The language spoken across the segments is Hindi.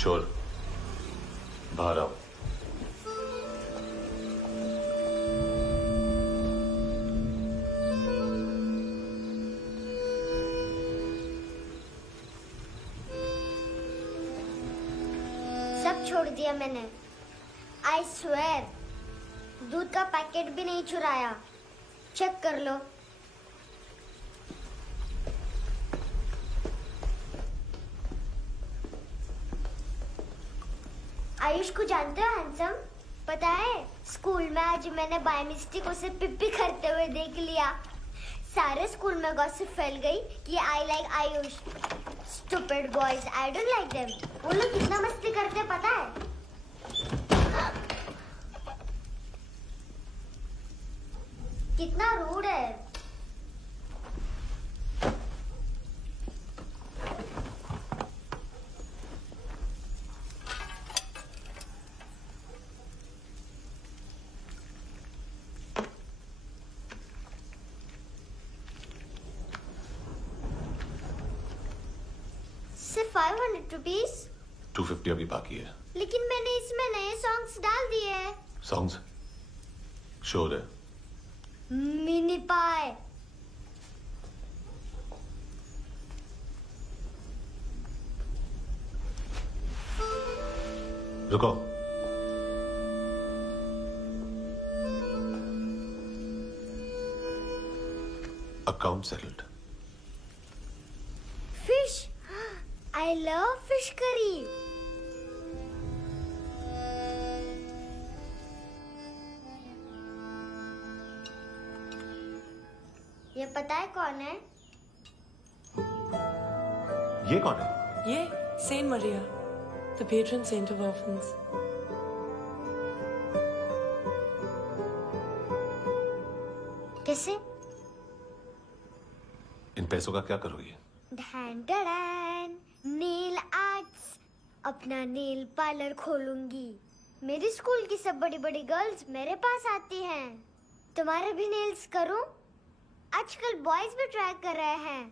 चोर बाहर आओ। सब छोड़ दिया मैंने। आई स्वेयर, दूध का पैकेट भी नहीं चुराया। चेक कर लो। आयुष को जानते हो हैंडसम? पता है स्कूल में आज मैंने बाय मिस्टेक उसे पिप्पी करते हुए देख लिया। सारे स्कूल में गॉसिप फैल गई कि I like Ayush. Stupid boys, I don't like them. वो लोग कितना मस्ती करते हैं पता है? कितना रूड है। सिर्फ 500 रुपीज। 250 अभी बाकी है। लेकिन मैंने इसमें नए सॉन्ग्स डाल दिए हैं। सॉन्ग्स शोर है। मिनी पाए। रुको। Account settled. Fish. I love fish curry. ये पता है कौन है? ये कौन है? ये saint Maria, the patron saint of orphans. कैसे? इन पैसों का क्या करोगी? ढैन ढैन, नेल आर्ट्स। अपना नेल पार्लर खोलूंगी। मेरी स्कूल की सब बड़ी बड़ी गर्ल्स मेरे पास आती हैं। तुम्हारे भी नेल्स करूं? आजकल बॉयज भी ट्राई कर रहे हैं।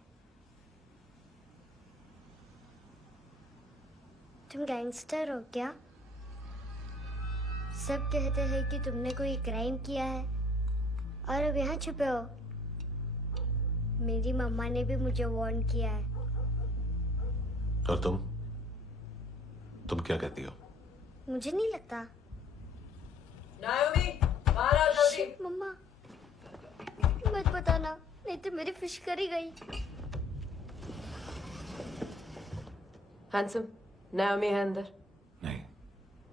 तुम गैंगस्टर हो क्या? सब कहते हैं कि तुमने कोई क्राइम किया है और अब यहाँ छुपे हो। मेरी मम्मा ने भी मुझे वार्न किया है। और तुम क्या कहती हो? मुझे नहीं लगता। नायोमी, बाहर आओ जल्दी। शिट, मम्मा मत बताना, नहीं तो मेरी फिश करी गई। हैंडसम, नायोमी है अंदर। नहीं,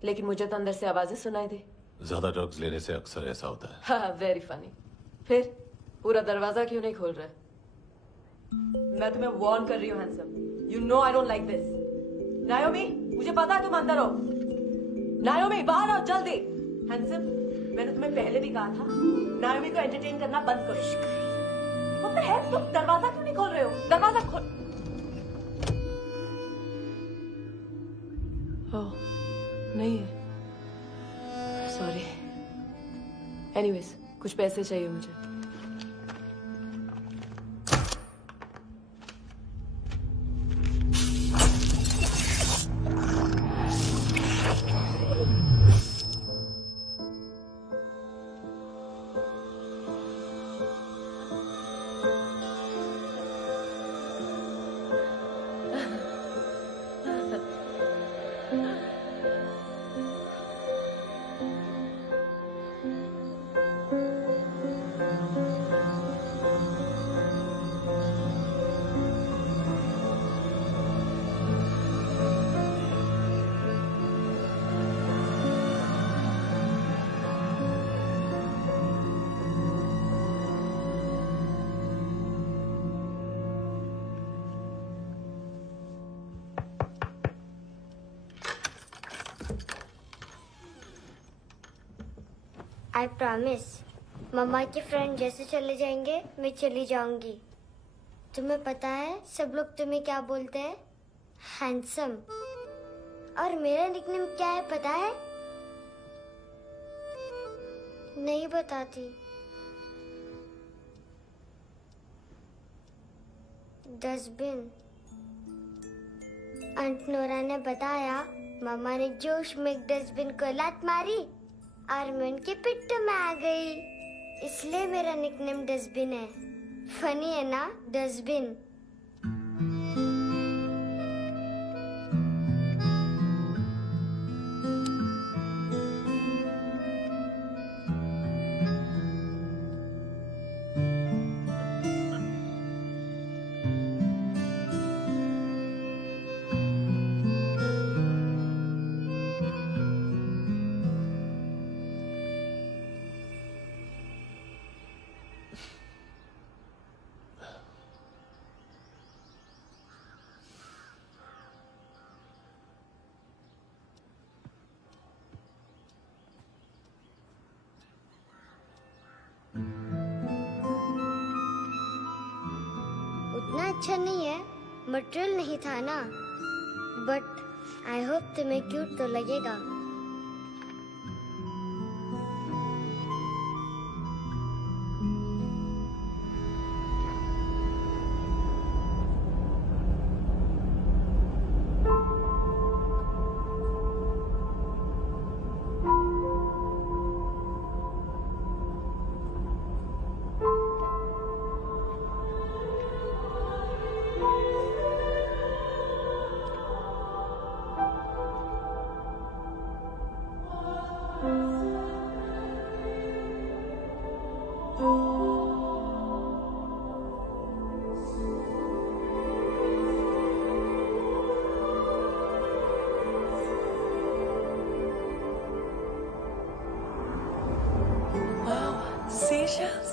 लेकिन मुझे तो अंदर से आवाजें सुनाई दी। ज्यादा ड्रग्स लेने से अक्सर ऐसा होता है। हाँ, वेरी फनी। फिर पूरा दरवाजा क्यों नहीं खोल रहे? मैं तुम्हें वार्न कर रही हूँ handsome. You know I don't like this. नायोमी, मुझे पता है तुम अंदर हो। नायोमी, बाहर आओ जल्दी। हैंडसम, मैंने तुम्हें पहले भी कहा था नायोमी को एंटरटेन करना बंद करो। What the hell? तुम दरवाजा क्यों नहीं खोल रहे हो? दरवाजा खोल। ओह, नहीं है। सॉरी। एनीवेज, कुछ पैसे चाहिए मुझे। आई प्रॉमिस, मम्मा के फ्रेंड जैसे चले जाएंगे मैं चली जाऊंगी। तुम्हें पता है सब लोग तुम्हें क्या बोलते हैं? हैंडसम। और मेरा निकनेम क्या है पता है? नहीं बताती। डस्टबिन। आंट नोरा ने बताया मामा ने जोश में एक डस्टबिन को लात मारी और मैं उनके पिट्ठू में आ गई। इसलिए मेरा निकनेम डस्टबिन है। फनी है ना, डस्टबिन। उतना अच्छा नहीं है, मटेरियल नहीं था ना, बट आई होप तुम्हें क्यूट तो लगेगा। Seashells.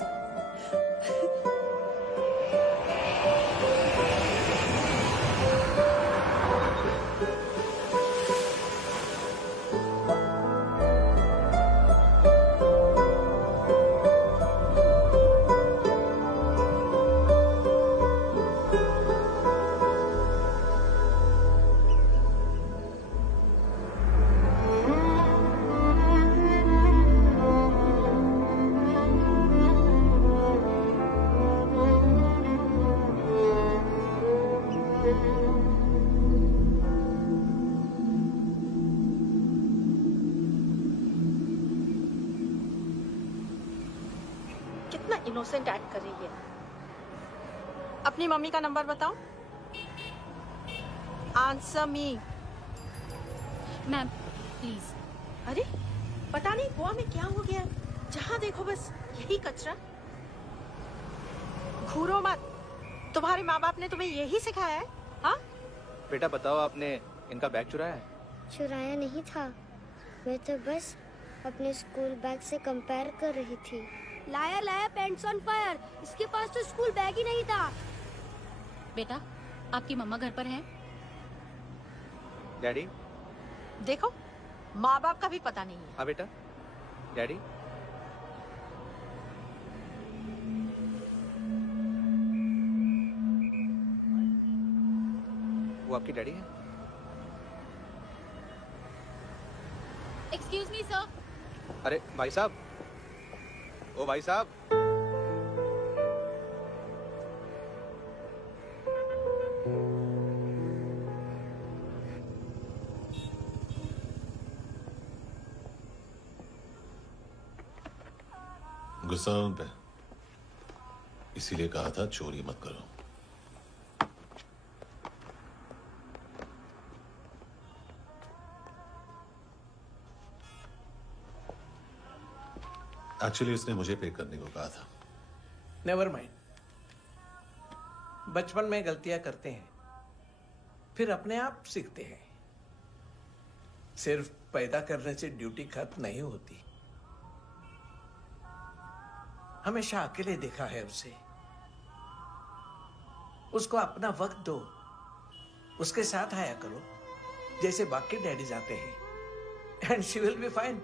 कितना इनोसेंट एक्ट कर रही है। अपनी मम्मी का नंबर बताओ। Answer me. Ma'am please. अरे पता नहीं गोवा में क्या हो गया, जहाँ देखो बस यही कचरा। घूरो मत, तुम्हारे माँ बाप ने तुम्हें यही सिखाया है? हाँ बेटा बताओ, आपने इनका बैग चुराया है? चुराया नहीं था, मैं तो बस अपने स्कूल बैग से कंपेयर कर रही थी। लाया लाया पैंट्स ऑन फायर, इसके पास तो स्कूल बैग ही नहीं था। बेटा आपकी मम्मा घर पर हैं? डैडी? देखो, माँ बाप का भी पता नहीं है। हाँ बेटा। डैडी? वो आपकी डैडी है? Excuse me sir. अरे भाई साहब, ओ भाई साहब। गुस्सा है उन पे, इसीलिए कहा था चोरी मत करो। एक्चुअली उसने मुझे पे करने को कहा था। नेवर माइंड, बचपन में गलतियां करते हैं, फिर अपने आप सीखते हैं। सिर्फ पैदा करने से ड्यूटी खत्म नहीं होती। हमेशा अकेले देखा है उसे। उसको अपना वक्त दो, उसके साथ आया करो जैसे बाकी डैडीज आते हैं, and she will be fine.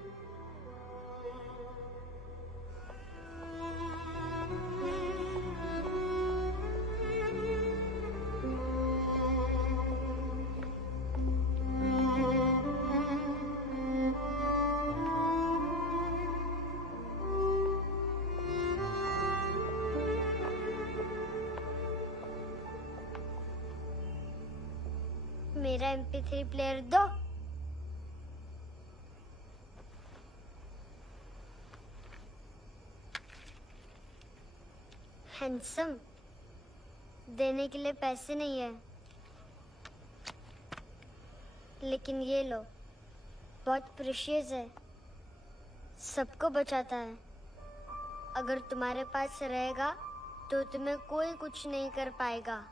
मेरा MP3 प्लेयर दो। हैंडसम, देने के लिए पैसे नहीं है, लेकिन ये लो, बहुत प्रेशियस है, सबको बचाता है। अगर तुम्हारे पास रहेगा तो तुम्हें कोई कुछ नहीं कर पाएगा।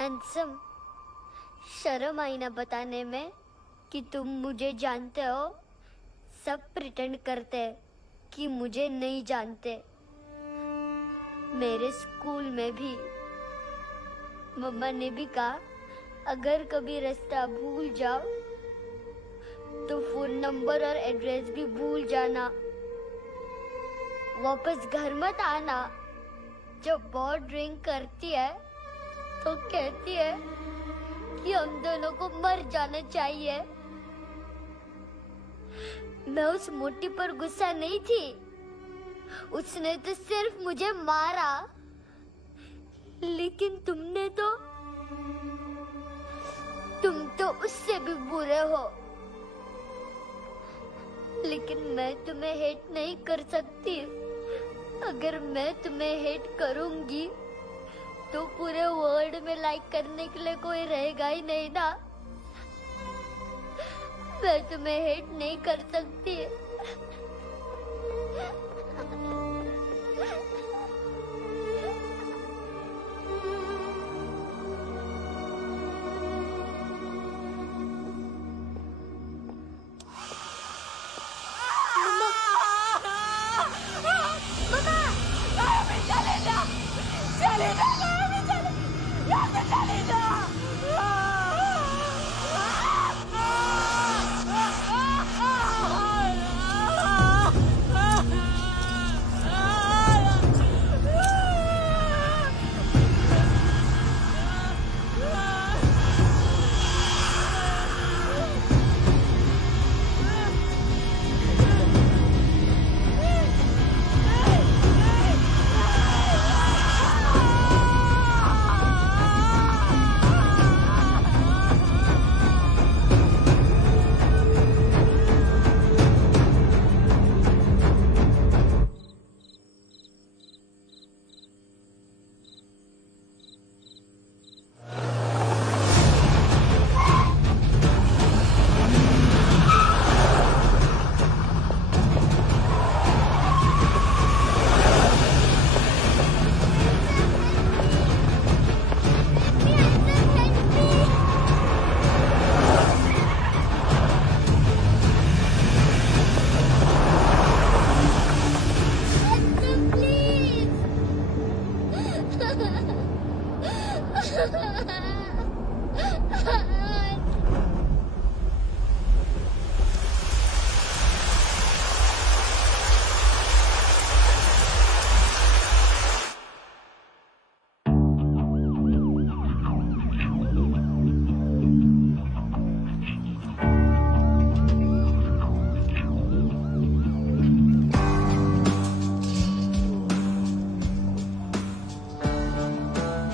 हैंडसम, शर्म आई ना बताने में कि तुम मुझे जानते हो। सब प्रिटेंड करते हैं कि मुझे नहीं जानते। मेरे स्कूल में भी मम्मा ने भी कहा, अगर कभी रास्ता भूल जाओ तो फोन नंबर और एड्रेस भी भूल जाना, वापस घर मत आना। जब बहुत ड्रिंक करती है तो कहती है कि हम दोनों को मर जाना चाहिए। मैं उस मोटी पर गुस्सा नहीं थी, उसने तो सिर्फ मुझे मारा, लेकिन तुम तो उससे भी बुरे हो। लेकिन मैं तुम्हें हेट नहीं कर सकती। अगर मैं तुम्हें हेट करूंगी तो पूरे वर्ल्ड में लाइक करने के लिए कोई रहेगा ही नहीं ना। मैं तुम्हें हेट नहीं कर सकती।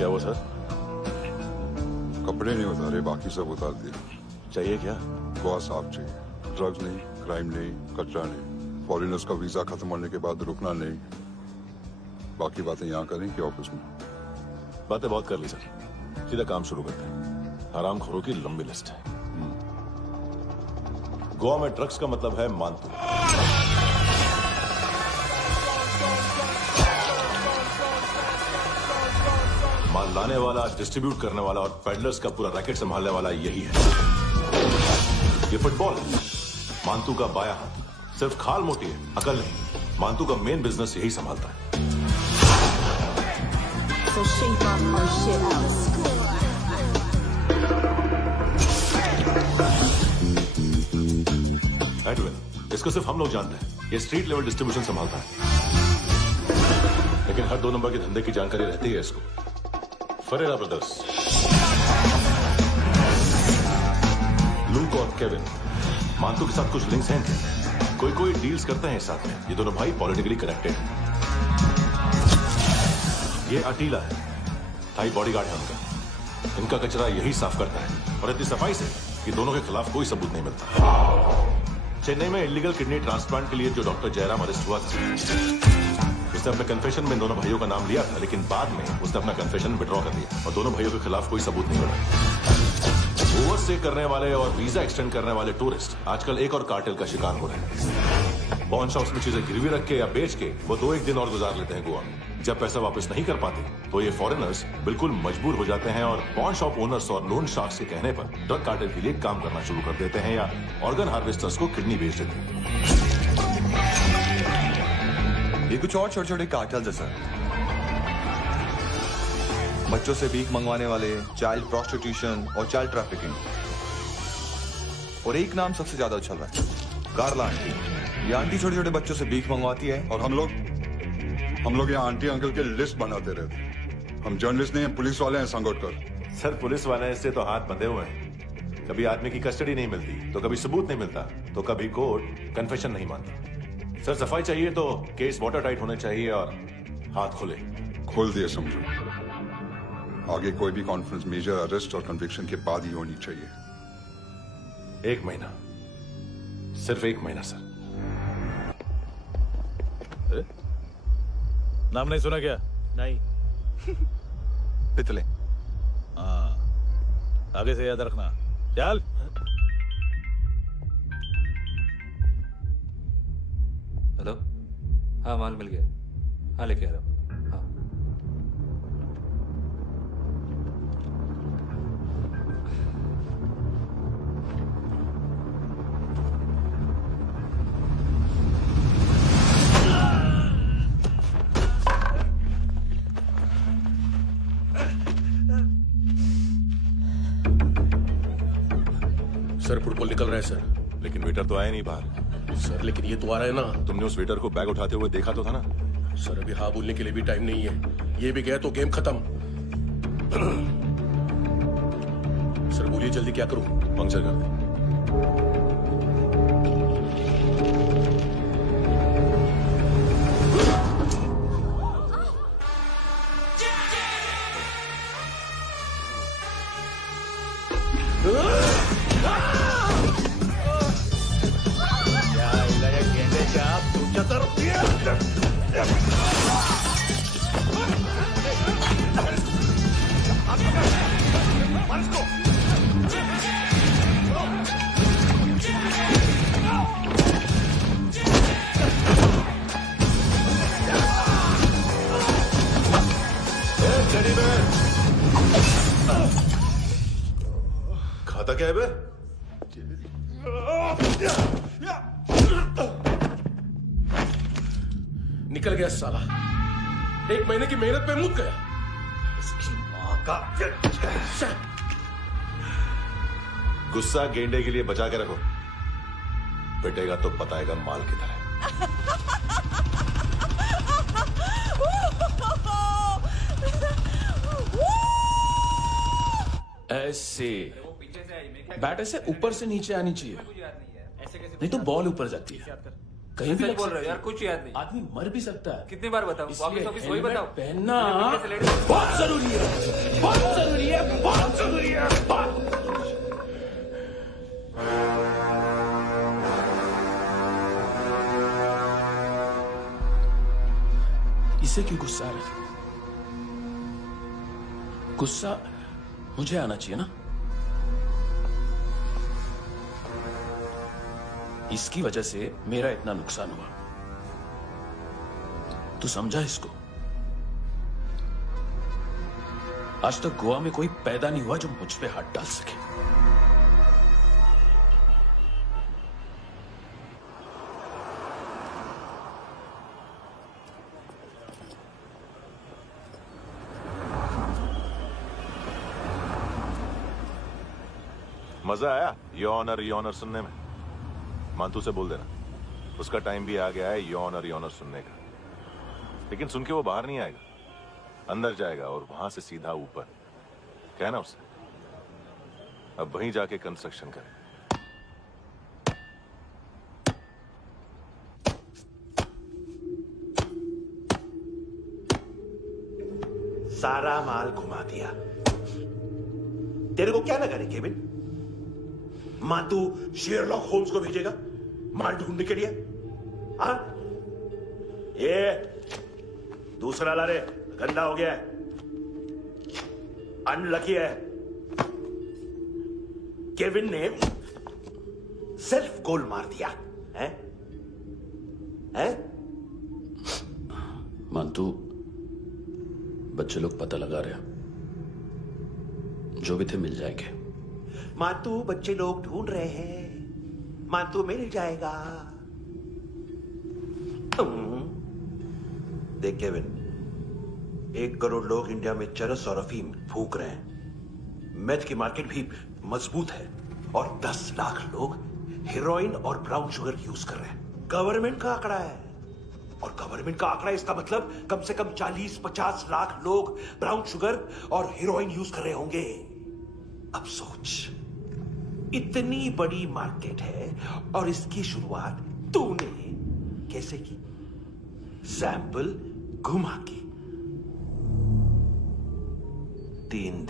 क्या हुआ सर? कपड़े नहीं उतारे, बाकी सब उतार दिए। चाहिए क्या? गोवा साफ चाहिए, ड्रग्स नहीं, क्राइम नहीं, कचरा नहीं, फॉरेनर्स का वीजा खत्म होने के बाद रुकना नहीं। बाकी बातें यहाँ करें कि ऑफिस में? बातें बहुत कर ली सर, सीधा काम शुरू करते हैं। हरामखोरों की लंबी लिस्ट है। गोवा में ड्रग्स का मतलब है मानतू। माल लाने वाला, डिस्ट्रीब्यूट करने वाला और पेडलर्स का पूरा रैकेट संभालने वाला यही है। ये फुटबॉल है, मानतू का बाया हाथ। सिर्फ खाल मोटी है, अकल नहीं। मानतू का मेन बिजनेस यही संभालता है। So shape up her shit out. Edwin, इसको सिर्फ हम लोग जानते हैं। ये स्ट्रीट लेवल डिस्ट्रीब्यूशन संभालता है, लेकिन हर 2 नंबर के धंधे की जानकारी रहती है इसको। फरेरा ब्रदर्स, लूक और केविन, मानतू के साथ कुछ लिंक्स हैं क्या? कोई डील्स करते हैं साथ में। ये दोनों भाई पॉलिटिकली कनेक्टेड हैं। ये अटीला है, हाई बॉडीगार्ड है उनका। इनका कचरा यही साफ करता है और इतनी सफाई से कि दोनों के खिलाफ कोई सबूत नहीं मिलता। चेन्नई में इलीगल किडनी ट्रांसप्लांट के लिए जो डॉक्टर जयराम अरेस्ट हुआ था, उसने अपने कन्फेशन में इन दोनों भाइयों का नाम लिया था, लेकिन बाद में उसने अपना कन्फेशन विड्रॉ कर दिया और दोनों भाइयों के खिलाफ कोई सबूत नहीं मिला। ओवरस्टे करने वाले और वीजा एक्सटेंड करने वाले टूरिस्ट आजकल एक और कार्टेल का शिकार हो रहे हैं। पॉन शॉप्स में चीजें गिरवी रख के या बेच के वो 2-1 दिन और गुजार लेते हैं गोवा में। जब पैसा वापस नहीं कर पाते तो ये फॉरेनर्स बिल्कुल मजबूर हो जाते हैं और पॉन शॉप ओनर्स और लोन शार्क्स के कहने पर ड्रग कार्टेल के लिए काम करना शुरू कर देते हैं या ऑर्गन हार्वेस्टर्स को किडनी बेच देते हैं। ये कुछ और छोटे छोटे कार्टेल्स है सर। बच्चों से भीख मंगवाने वाले, चाइल्ड प्रोस्टिट्यूशन और चाइल्ड ट्रैफिकिंग। और एक नाम सबसे ज्यादा उछल रहा है, कार्ला आंटी। ये आंटी छोटे छोटे बच्चों से भीख मंगवाती है। और हम लोग यहाँ आंटी अंकल के लिस्ट बनाते रहते। हम जर्नलिस्ट नहीं हैं, पुलिस वाले हैं संगोटकर। सर पुलिस वाले से तो हाथ बंधे हुए हैं। कभी आदमी की कस्टडी नहीं मिलती तो कभी सबूत नहीं मिलता तो कभी कोर्ट कन्फेशन नहीं मानती। सर सफाई चाहिए तो केस वाटर टाइट होने चाहिए और हाथ खुले। खोल दिए समझो। आगे कोई भी कॉन्फ्रेंस मेजर अरेस्ट और कन्विक्शन के बाद ही होनी चाहिए। 1 महीना, सिर्फ 1 महीना सर। नाम नहीं सुना क्या? नहीं। पितले। हाँ, आगे से याद रखना। चल। हेलो, हाँ माल मिल गया। हाँ लेके आ रहा हूँ। हाँ सर फुटबॉल निकल रहा है सर। लेकिन वेटर तो आया नहीं बाहर। सर लेकिन ये तो आ रहा है ना। तुमने उस वेटर को बैग उठाते हुए देखा तो था ना? सर अभी हाँ बोलने के लिए भी टाइम नहीं है। ये भी गया तो गेम खत्म। सर बोलिए जल्दी क्या करूं? पंक्चर कर दे। खाता क्या है बे? निकल गया साला। 1 महीने की मेहनत पे मुक गया। उसकी माँ का गुस्सा गेंडे के लिए बचा के रखो, पिटेगा तो बताएगा माल किधर है। ऐसे बैट ऐसे ऊपर से नीचे आनी चाहिए, नहीं तो बॉल ऊपर जाती है। कहीं भी बोल रहे हो यार, कुछ याद नहीं। आदमी मर भी सकता है। कितनी बार बताऊं? वापस वापस वही बताओ। पहनना बहुत जरूरी है, बहुत जरूरी है, बहुत जरूरी है। इसे क्यों गुस्सा आ रहा है? गुस्सा मुझे आना चाहिए ना। इसकी वजह से मेरा इतना नुकसान हुआ। तू समझा इसको? आज तक गोवा में कोई पैदा नहीं हुआ जो मुझ पे हाथ डाल सके। मजा आया योनर सुनने में? मानतू से बोल देना उसका टाइम भी आ गया है योनर सुनने का। लेकिन सुन के वो बाहर नहीं आएगा, अंदर जाएगा और वहां से सीधा ऊपर। कहना उससे अब वहीं जाके कंस्ट्रक्शन करे। सारा माल घुमा दिया। तेरे को क्या लगा रे केविन? मां तू शेरलॉक होम्स को भेजेगा माल ढूंढने के लिए? हाँ? ये दूसरा ला रे, गंदा हो गया है, अनलकी है। केविन ने सेल्फ गोल मार दिया है? हैं? मानतू, बच्चे लोग पता लगा रहे हैं, जो भी थे मिल जाएंगे। मातू बच्चे लोग ढूंढ रहे हैं, मातू मिल जाएगा। देख केविन, 1 करोड़ लोग इंडिया में चरस और अफीम फूक रहे हैं। मेथ की मार्केट भी मजबूत है और 10 लाख लोग हेरोइन और ब्राउन शुगर यूज कर रहे हैं। गवर्नमेंट का आंकड़ा है, और गवर्नमेंट का आंकड़ा इसका मतलब कम से कम 40-50 लाख लोग ब्राउन शुगर और हेरोइन यूज कर रहे होंगे। अब सोच, इतनी बड़ी मार्केट है और इसकी शुरुआत तूने कैसे की? सैंपल घुमा के। 3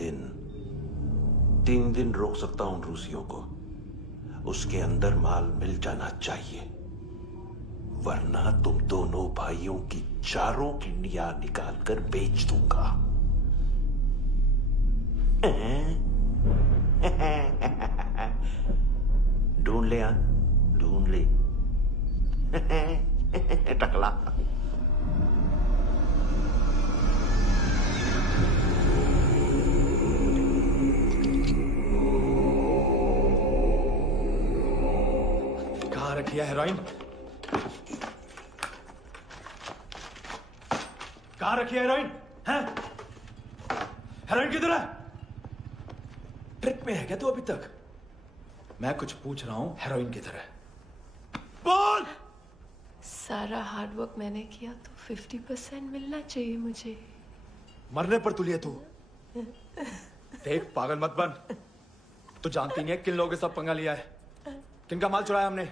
दिन रोक सकता हूं रूसियों को, उसके अंदर माल मिल जाना चाहिए, वरना तुम दोनों भाइयों की चारों किडनियां निकाल कर बेच दूंगा। ढूंढ ले, ढूंढ ले टकला। कहाँ रखी है हेरोइन? कहाँ रखी है हेरोइन? हैं? हेरोइन किधर है? ट्रिप में है क्या तू अभी तक? मैं कुछ पूछ रहा हूं, हेरोइन किधर है? बोल! सारा हार्ड वर्क मैंने किया तो 50% मिलना चाहिए मुझे। मरने पर तुलिए तू। देख, पागल मत बन। तू जानती नहीं है किन लोगों के साथ पंगा लिया है, किनका माल चुराया हमने।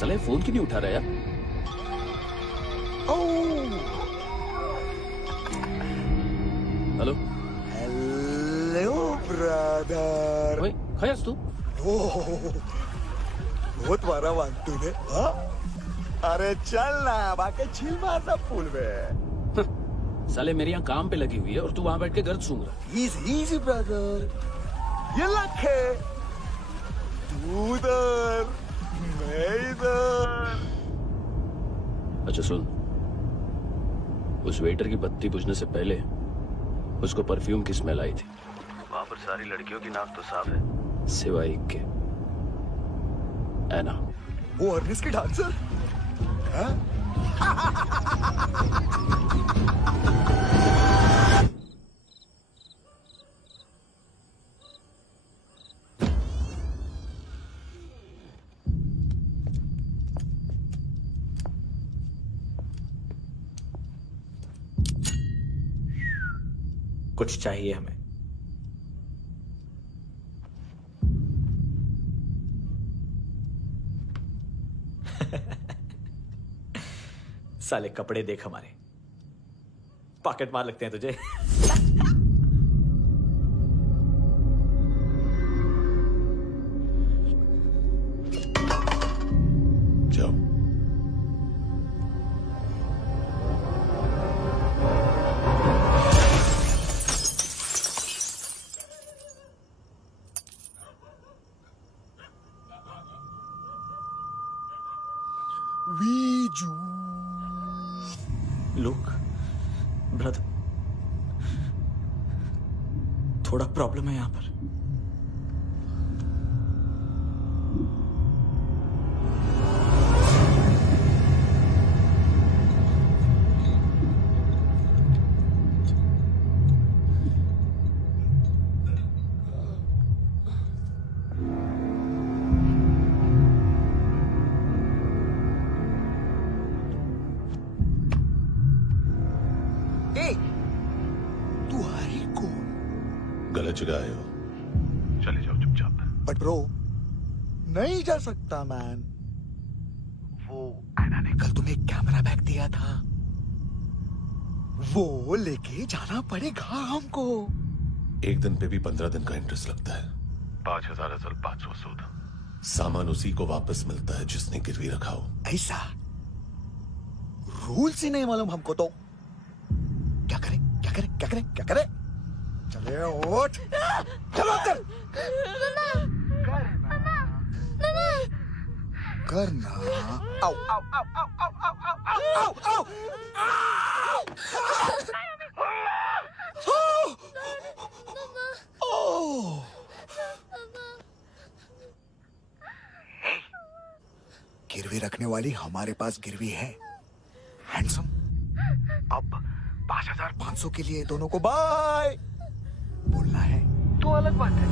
साले फोन क्यों नहीं उठा रहा यार? Hello hello brother. ओए, खयास तू? बहुत मारा मानतू ने। हाँ? अरे चल ना, बाकी छिल मारना पूल में। साले मेरी यहाँ काम पे लगी हुई है और तू वहां बैठ के गर्द सूंघ रहा। इजी ब्रदर, ये लक है। तू उधर, मैं इधर। अच्छा सुन, उस वेटर की बत्ती बुझने से पहले उसको परफ्यूम की स्मेल आई थी। वहां पर सारी लड़कियों की नाक तो साफ है, सिवाय एक के, एना। वो अर्निस की डांसर? हाँ? कुछ चाहिए हमें। साले कपड़े देख हमारे, पॉकेट मार लगते हैं तुझे। जाओ। लुक ब्रदर, थोड़ा प्रॉब्लम है यहां पर। तू हरी कौन? जगह आए हो, चले जाओ चुपचाप। बट ब्रो नहीं जा सकता मैन। वो एना ने कल तुम्हें कैमरा बैग दिया था, वो लेके जाना पड़ेगा हमको। एक दिन पे भी 15 दिन का इंटरेस्ट लगता है। 5,000 असल 500 सूद। सामान उसी को वापस मिलता है जिसने गिरवी रखा हो। ऐसा रूल्स ही नहीं मालूम हमको तो। क्या करें क्या करें क्या करें क्या करें? चले उठ, चलो अंदर। करना आओ आओ आओ आओ आओ आओ आओ आओ आओ। गिरवी रखने वाली हमारे पास गिरवी है हैंडसम। अब 5,500 के लिए दोनों को बाय बोलना है तो अलग बात है।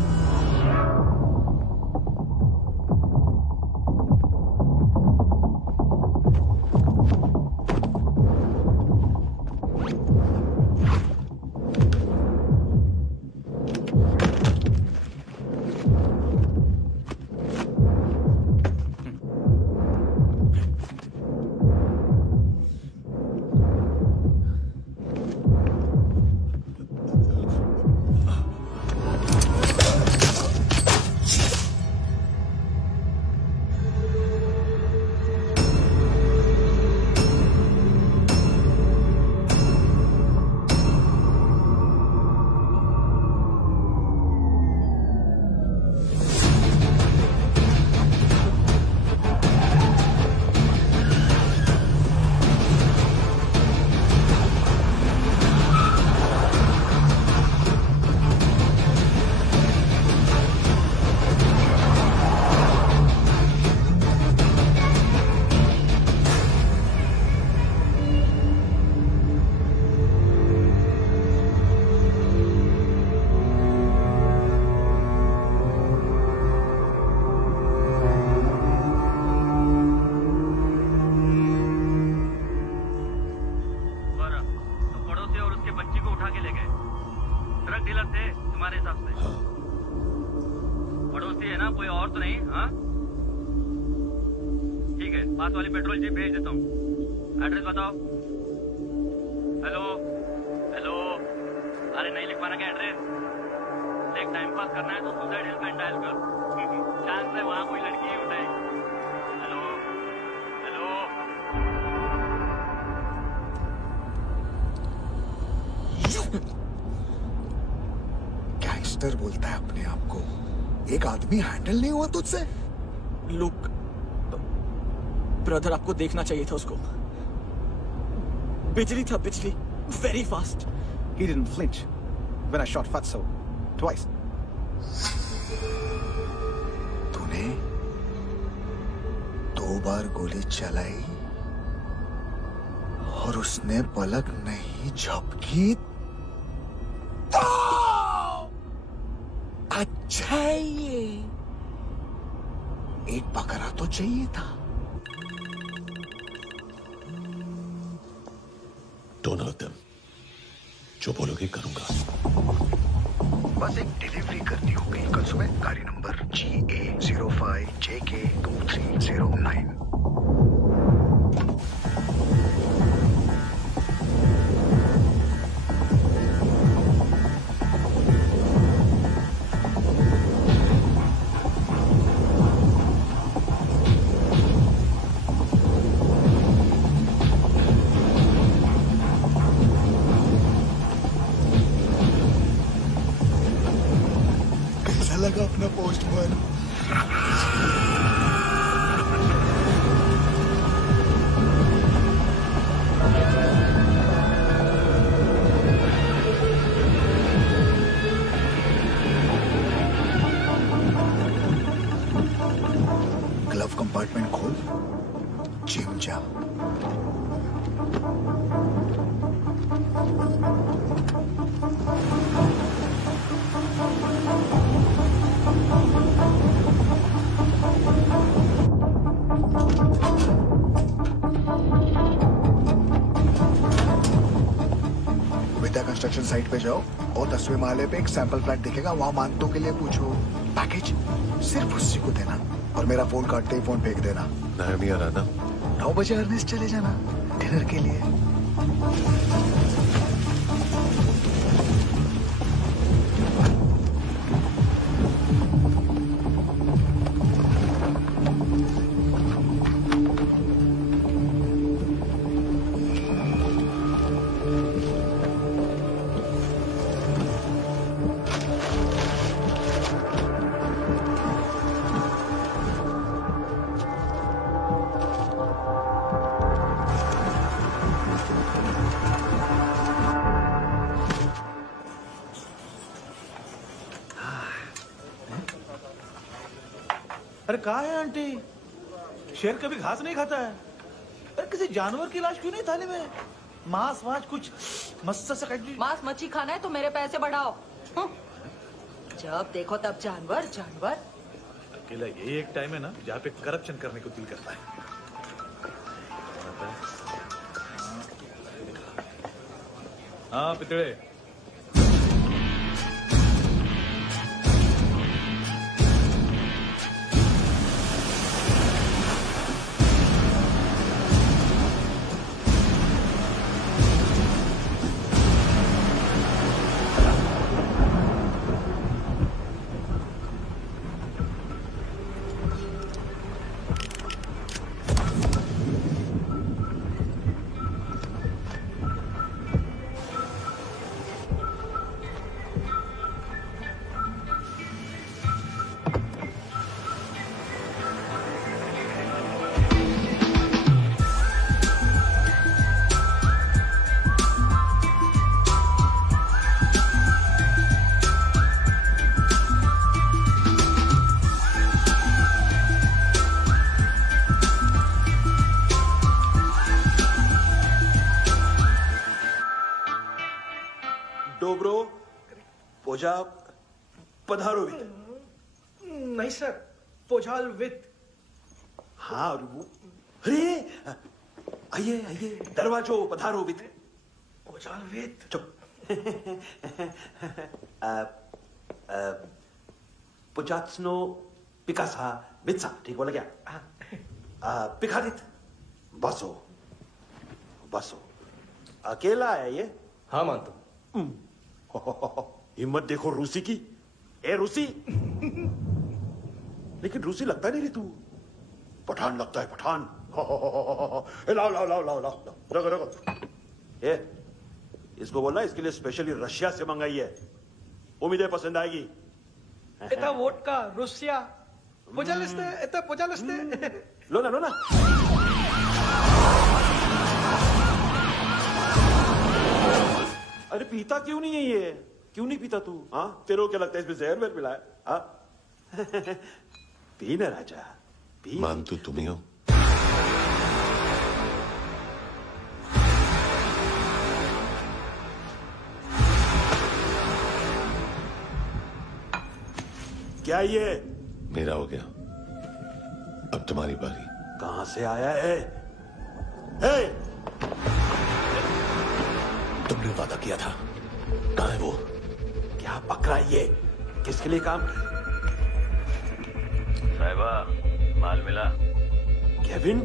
पास वाली पेट्रोल जीप भेज देता हूँ। एड्रेस बताओ। हेलो हेलो, अरे नहीं लिख पाना क्या एड्रेस? देख टाइम पास करना है तो सुसाइड हेल्पलाइन डायल कर। चांस है वहाँ कोई लड़की ही उठाए। Hello hello. गैंगस्टर बोलता है अपने आप को। एक आदमी हैंडल नहीं हुआ तुझसे? लुक ब्रदर, आपको देखना चाहिए था उसको। बिजली था, बिजली, very fast. He didn't flinch when I shot Fatso twice. तूने 2 बार गोली चलाई और उसने पलक नहीं झपकी तो अच्छा है ये। एक बकरा तो चाहिए था। Don't hurt them. जो बोलोगे करूंगा। बस एक डिलीवरी करनी होगी कल सुबह। गाड़ी नंबर GA05JK2309। लगा अपना पोस्टमैन। ग्लव कंपार्टमेंट खोल, जिम जा। कंस्ट्रक्शन साइट पे जाओ और 10वें माले पे एक सैंपल फ्लैट दिखेगा, वहां मानतों के लिए पूछो। पैकेज सिर्फ उसी को देना और मेरा फोन काटते ही फोन फेंक देना। नायमी आ रहा ना? 9 बजे अर्नेस्ट चले जाना डिनर के लिए। अरे कहाँ है आंटी? शेर कभी घास नहीं खाता है। अरे किसी जानवर की लाश क्यों नहीं थाली में? मांस वास कुछ मस्त सा मांस मच्छी खाना है तो मेरे पैसे बढ़ाओ। जब देखो तब जानवर जानवर। अकेला यही एक टाइम है ना जहाँ पे करप्शन करने को दिल करता है। हाँ पितड़े, डोब्रो पोजा पधारोवित। नहीं सर, पोजाल विथ। हाँ अरे आइए आइए, दरवाजो पधारोवित। पोजाल विथ। चुप। पुचात्सनो पिकासा बित्सा, ठीक बोला क्या? पिखादित बसो बसो। अकेला है ये? हाँ मानतो। हिम्मत देखो रूसी की। ए रूसी, लेकिन रूसी लगता नहीं रे तू, पठान लगता है पठान। लाओ लाओ लाओ लाओ लाओ, रखो रखो। ए इसको बोलना इसके लिए स्पेशली रशिया से मंगाई है, उम्मीद है पसंद आएगी। इतना वोडका रुसिया पोजालिस्ते, इतना पोजालिस्ते। लो ना लो ना। अरे पीता क्यों नहीं है ये? क्यों नहीं पीता तू? हाँ तेरे को क्या लगता है इसमें जहर वेर मिला है? हाँ पी ना राजा पी। मानतू तुम ही हो। क्या ये? मेरा हो गया, अब तुम्हारी बारी। कहां से आया है? हे! तुमने वादा किया था, कहां है वो? क्या पकड़ा ये? किसके लिए काम? साहिबा माल मिला? केविन?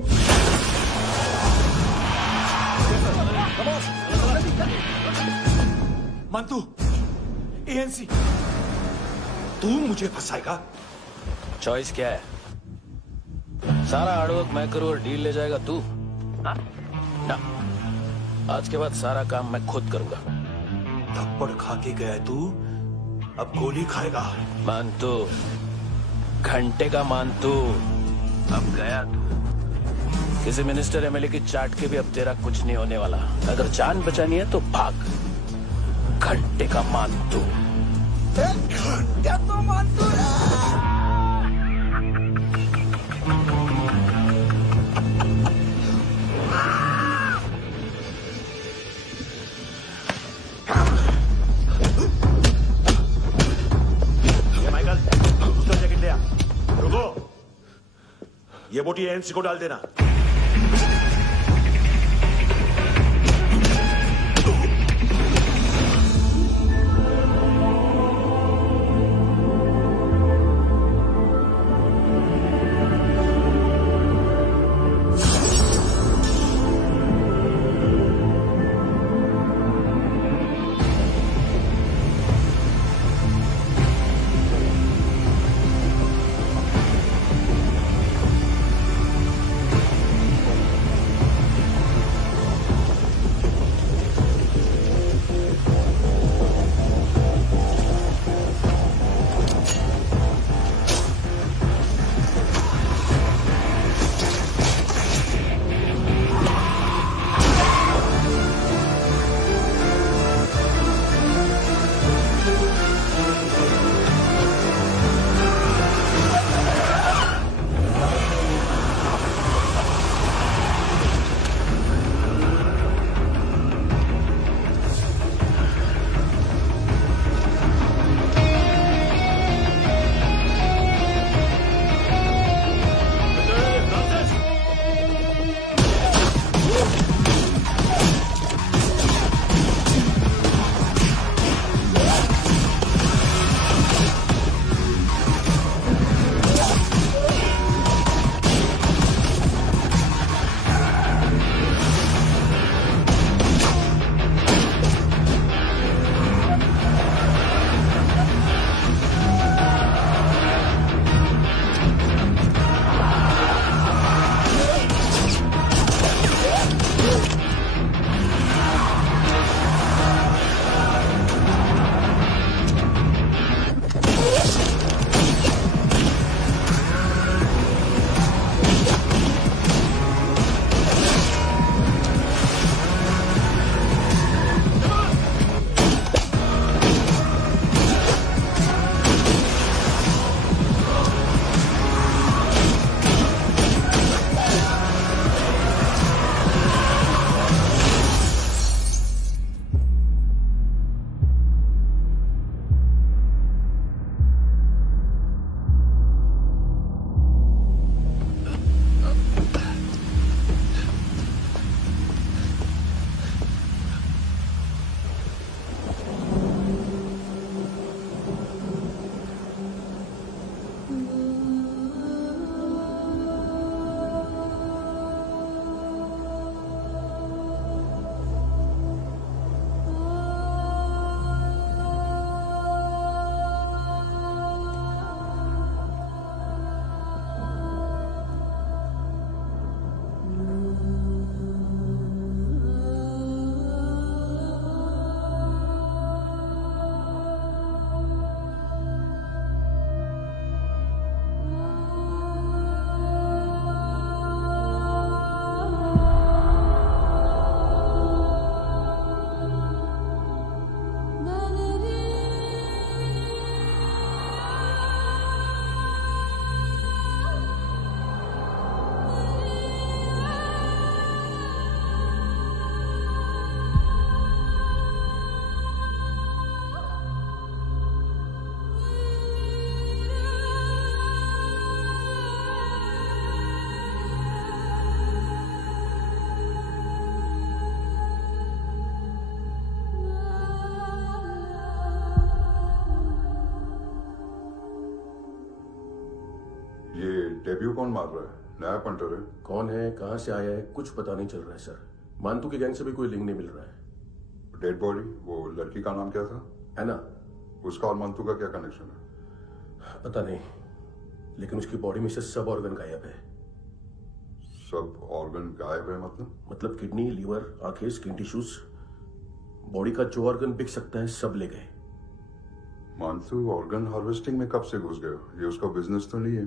मंतू, एएनसी। तू मुझे फंसाएगा? चॉइस क्या है? सारा हार्डवर्क मैं करूं और डील ले जाएगा तू? ना, आज के बाद सारा काम मैं खुद करूंगा। थप्पड़ खा के गया तू, अब गोली खाएगा। मानतू, घंटे का मानतू, अब गया तू। किसी मिनिस्टर एमएलए की चाट के भी अब तेरा कुछ नहीं होने वाला। अगर जान बचानी है तो भाग। घंटे का मानतू। घंटे तो मानतू ये बोटी एएनसी को डाल देना। ये डेब्यू कौन मार रहा है? नया पंटर है? कौन है, कहां से आया है, कुछ पता नहीं चल रहा है सर। मानतू की गैंग से भी कोई लिंक नहीं मिल रहा है। डेड बॉडी, वो लड़की का नाम क्या था? एना। उसका और मंतू का क्या कनेक्शन है? पता नहीं, लेकिन उसकी बॉडी में से सब ऑर्गन गायब है। सब ऑर्गन गायब है मतलब किडनी, लीवर, आंखें, स्किन टिश्यूज, बॉडी का जो ऑर्गन बिक सकता है सब ले गए। मानतू ऑर्गन हार्वेस्टिंग में कब से घुस गए? ये उसका बिजनेस तो नहीं है?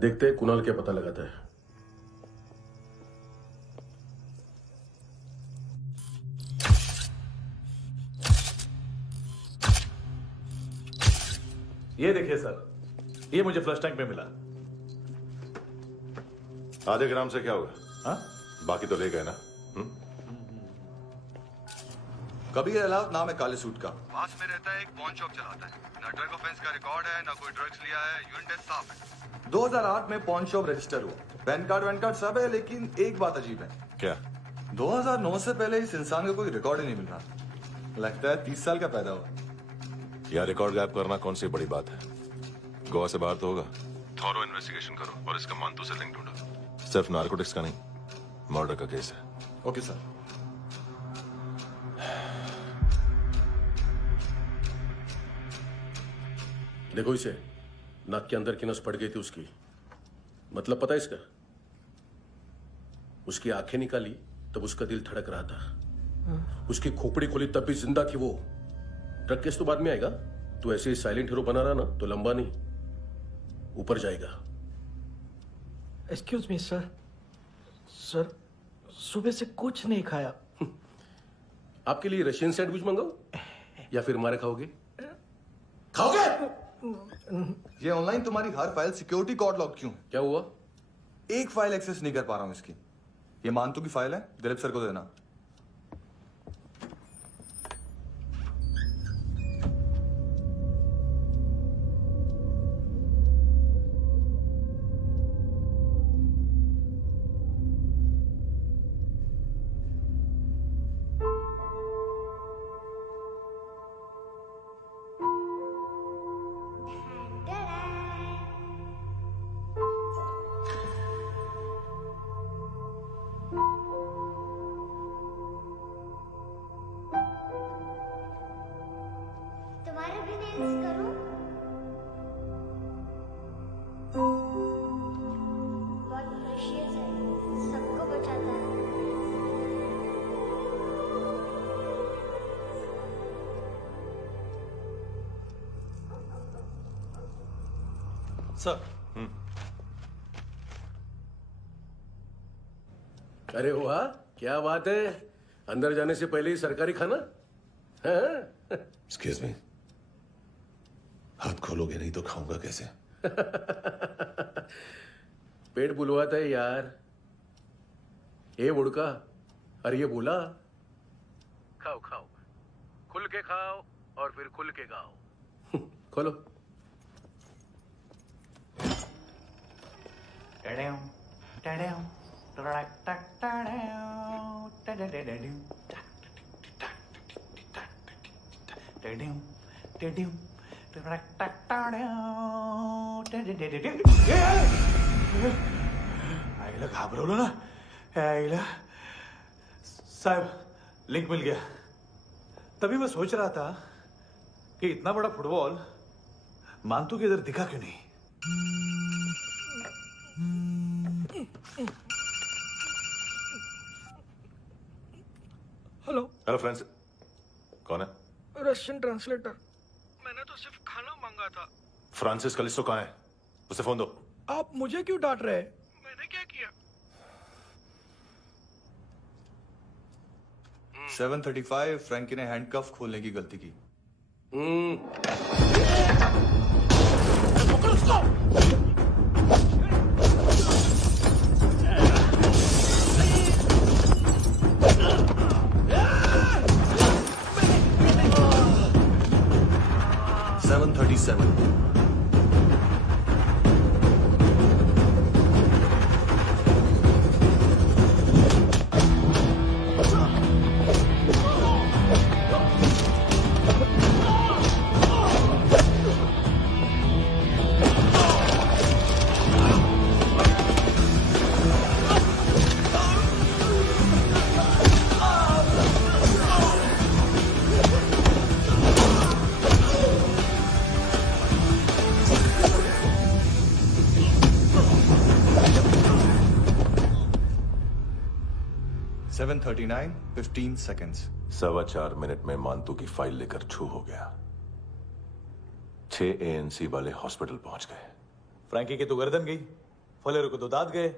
देखते हैं कुणाल क्या पता लगाता है। ये देखिए सर, ये मुझे फ्लश टैंक में मिला। आधे ग्राम से क्या होगा? हाँ, बाकी तो ले गए ना। कबीर अलाउद नाम है काले सूट का। पास में रहता है, एक पॉन शॉप चलाता है। ना ड्रग ऑफेंस का रिकॉर्ड है, ना कोई ड्रग्स लिया है। यूनिट टेस्ट साफ है। 2008 में पॉन शॉप रजिस्टर हुआ। पैन कार्ड वैन कार्ड सब है, लेकिन एक बात अजीब है। क्या? 2009 से पहले इस इंसान का कोई रिकॉर्ड ही नहीं मिल रहा। लगता है 30 साल का पैदा हुआ। यार रिकॉर्ड गायब करना कौन सी बड़ी बात है? गोवा से बाहर तो होगा। थॉरो इन्वेस्टिगेशन करो और इसका मानतू से लिंक ढूंढो। सिर्फ नारकोटिक्स का नहीं, मर्डर का केस है। Okay sir. देखो इसे, नाक के अंदर की नस पड़ गई थी उसकी। मतलब पता है इसका? उसकी आंखें निकाली तब उसका दिल धड़क रहा था। उसकी खोपड़ी खोली तब भी जिंदा थी वो। ड्रग केस तो बाद में आएगा। तो ऐसे ही साइलेंट हीरो बना रहा ना तो लंबा नहीं, ऊपर जाएगा। Excuse me sir. सर, सुबह से कुछ नहीं खाया। आपके लिए रशियन सैंडविच मंगाओ या फिर मारे खाओगे? खाओगे? ये ऑनलाइन तुम्हारी हर फाइल सिक्योरिटी कोड लॉक क्यों है? क्या हुआ? एक फाइल एक्सेस नहीं कर पा रहा हूं इसकी। ये मानतू की फाइल है, दिलीप सर को देना। तुम्हारे भी नेल्स करूं? बहुत प्रेशियस है, सबको बचाता है। सर। अरे वाह, क्या बात है। अंदर जाने से पहले ही सरकारी खाना। एक्सक्यूज मी, हाथ खोलोगे नहीं तो खाऊंगा कैसे? पेट बुलवाता है यार। ए उड़का, अरे ये बोला। खाओ खाओ, खुल के खाओ और फिर खुल के गाओ। खोलो। आईला घाबरवलं ना। आईला साहब, लिंक मिल गया। तभी मैं सोच रहा था कि इतना बड़ा फुटबॉल मानतू के इधर दिखा क्यों नहीं। हेलो हेलो फ्रेंड्स, कौन है? Russian translator. मैंने तो सिर्फ खाना मांगा था। फ्रांसिस कलिस्टो कहाँ है? उसे फोन दो। आप मुझे क्यों डांट रहे हैं? मैंने क्या किया? 735 फ्रैंकी ने हैंडकफ खोलने की गलती की। पकड़ो उसको। 737 Oh! 7:39, 15 seconds. 4.25 मिनट में मांतू की फाइल लेकर छू हो गया। 6 ANC वाले हॉस्पिटल पहुंच गए। फ्रैंकी की तो गर्दन गई, फलेरो को तो दांत गए।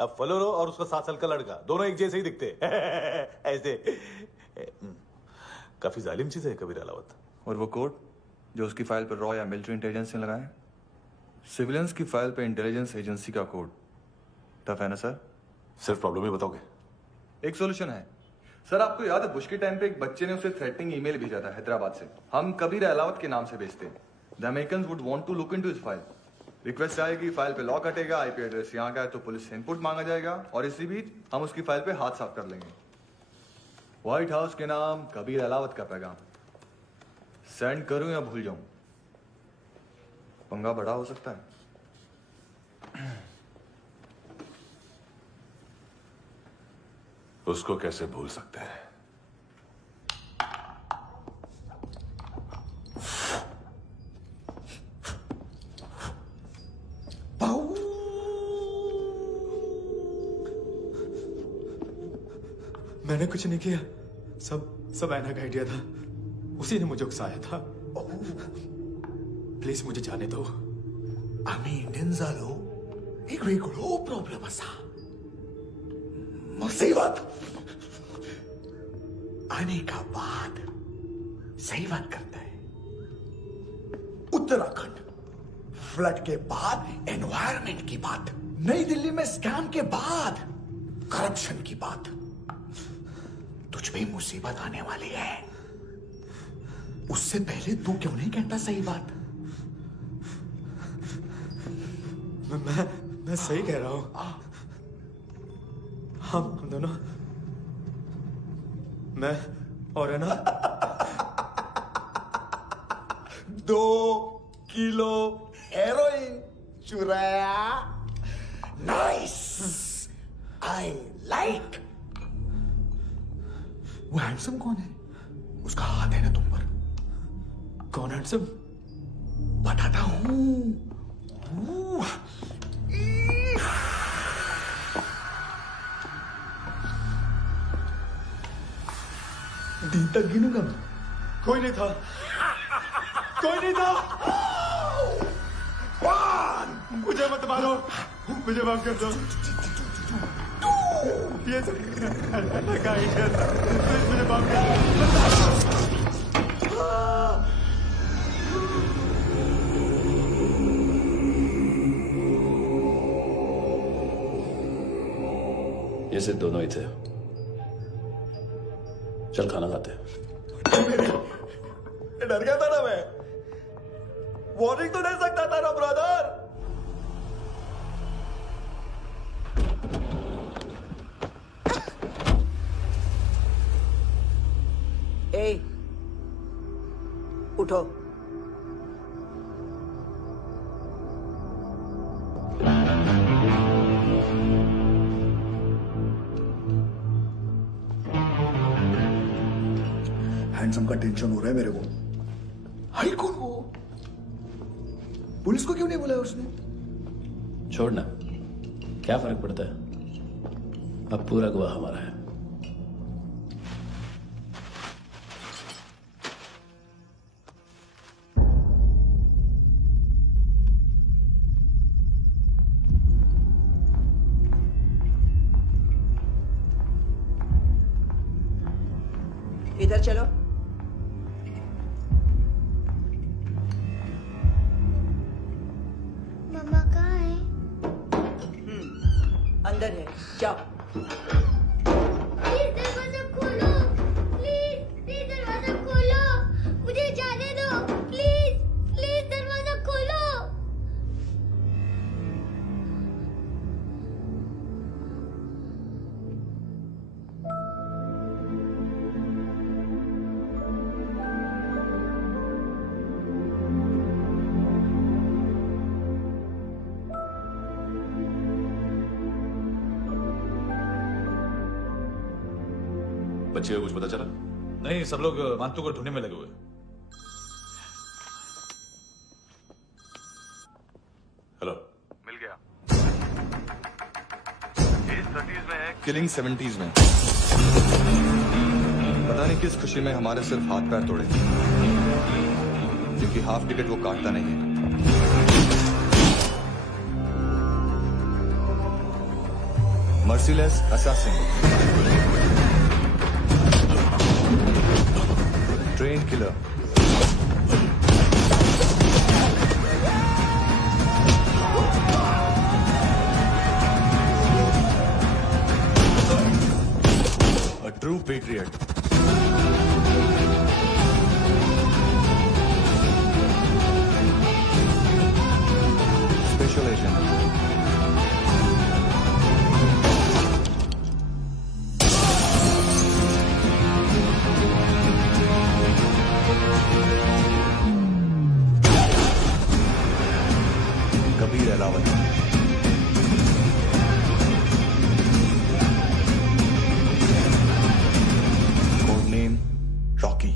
अब फलेरो और उसका 7 साल का लड़का दोनों एक जैसे ही दिखते ऐसे। काफी जालिम चीज है कबीर अलावत। और वो कोड जो उसकी फाइल पर रॉ या मिलिट्री इंटेलिजेंस ने लगाए, सिविलियंस की फाइल पे इंटेलिजेंस एजेंसी का कोड। टफ है ना सर? सिर्फ प्रॉब्लम ही बताओगे? एक सॉल्यूशन है सर। आपको याद है बुश के टाइम पे एक बच्चे ने उसे थ्रेटनिंग ईमेल भेजा था हैदराबाद से। हम कबीर अलावत के नाम से भेजते हैं। The Americans would want to look into his file. Request आएगी, फाइल पे लॉक हटेगा, आईपी एड्रेस यहाँ का है तो पुलिस से इनपुट मांगा जाएगा और इसी बीच हम उसकी फाइल पे हाथ साफ कर लेंगे। व्हाइट हाउस के नाम कबीर अलावत का पैगाम। सेंड करूं या भूल जाऊं? पंगा बड़ा हो सकता है। उसको कैसे भूल सकते हैं? मैंने कुछ नहीं किया, सब ऐना का आइडिया था। उसी ने मुझे उकसाया था। प्लीज मुझे जाने दो। आम्ही इंडियन झालो एक वेगळो प्रॉब्लेम असा। मुसीबत आने का बाद सही बात करता है। उत्तराखंड फ्लड के बाद एनवायरमेंट की बात, नई दिल्ली में स्कैम के बाद करप्शन की बात। तुझ पे मुसीबत आने वाली है, उससे पहले तू क्यों नहीं कहता सही बात? मैं सही कह रहा हूं। हम दोनों, मैं और है ना 2 किलो हेरोइन चुराया। Nice, I like. वो हैंडसम कौन है? उसका हाथ है ना तुम पर? कौन हैंडसम? बताता हूं। दिन तक गिनूंगा मैं। कोई नहीं था, कोई नहीं था। मुझे मत मारो, मुझे माफ कर दो। ये का आइडिया था, प्लीज मुझे माफ कर दो। ये सिर्फ दोनों ही थे। चल खाना खाते हैं। डर गया था ना मैं। वार्निंग तो दे सकता था ना ब्रदर। ए, उठो। हैंडसम का टेंशन हो रहा है मेरे को। हाई कौन वो? पुलिस को क्यों नहीं बुलाया उसने? छोड़ना, क्या फर्क पड़ता है? अब पूरा गवाह हमारा है। इधर चलो। मम्मा कहाँ है? अंदर है, जाओ। प्लीज दरवाजा खोलो, प्लीज दरवाजा खोलो, मुझे जाने दो, प्लीज दरवाजा खोलो। बच्चे को कुछ पता चला? नहीं, सब लोग मांतू को ढूंढने में लगे हुए। हेलो, मिल गया। एज 30s में है, किलिंग 70s में। पता नहीं किस खुशी में हमारे सिर्फ हाथ पैर तोड़े, क्योंकि हाफ टिकट वो काटता नहीं है। Merciless assassin, train killer, A true patriot. Special agent, Kabir Ahlawat, code name Rocky.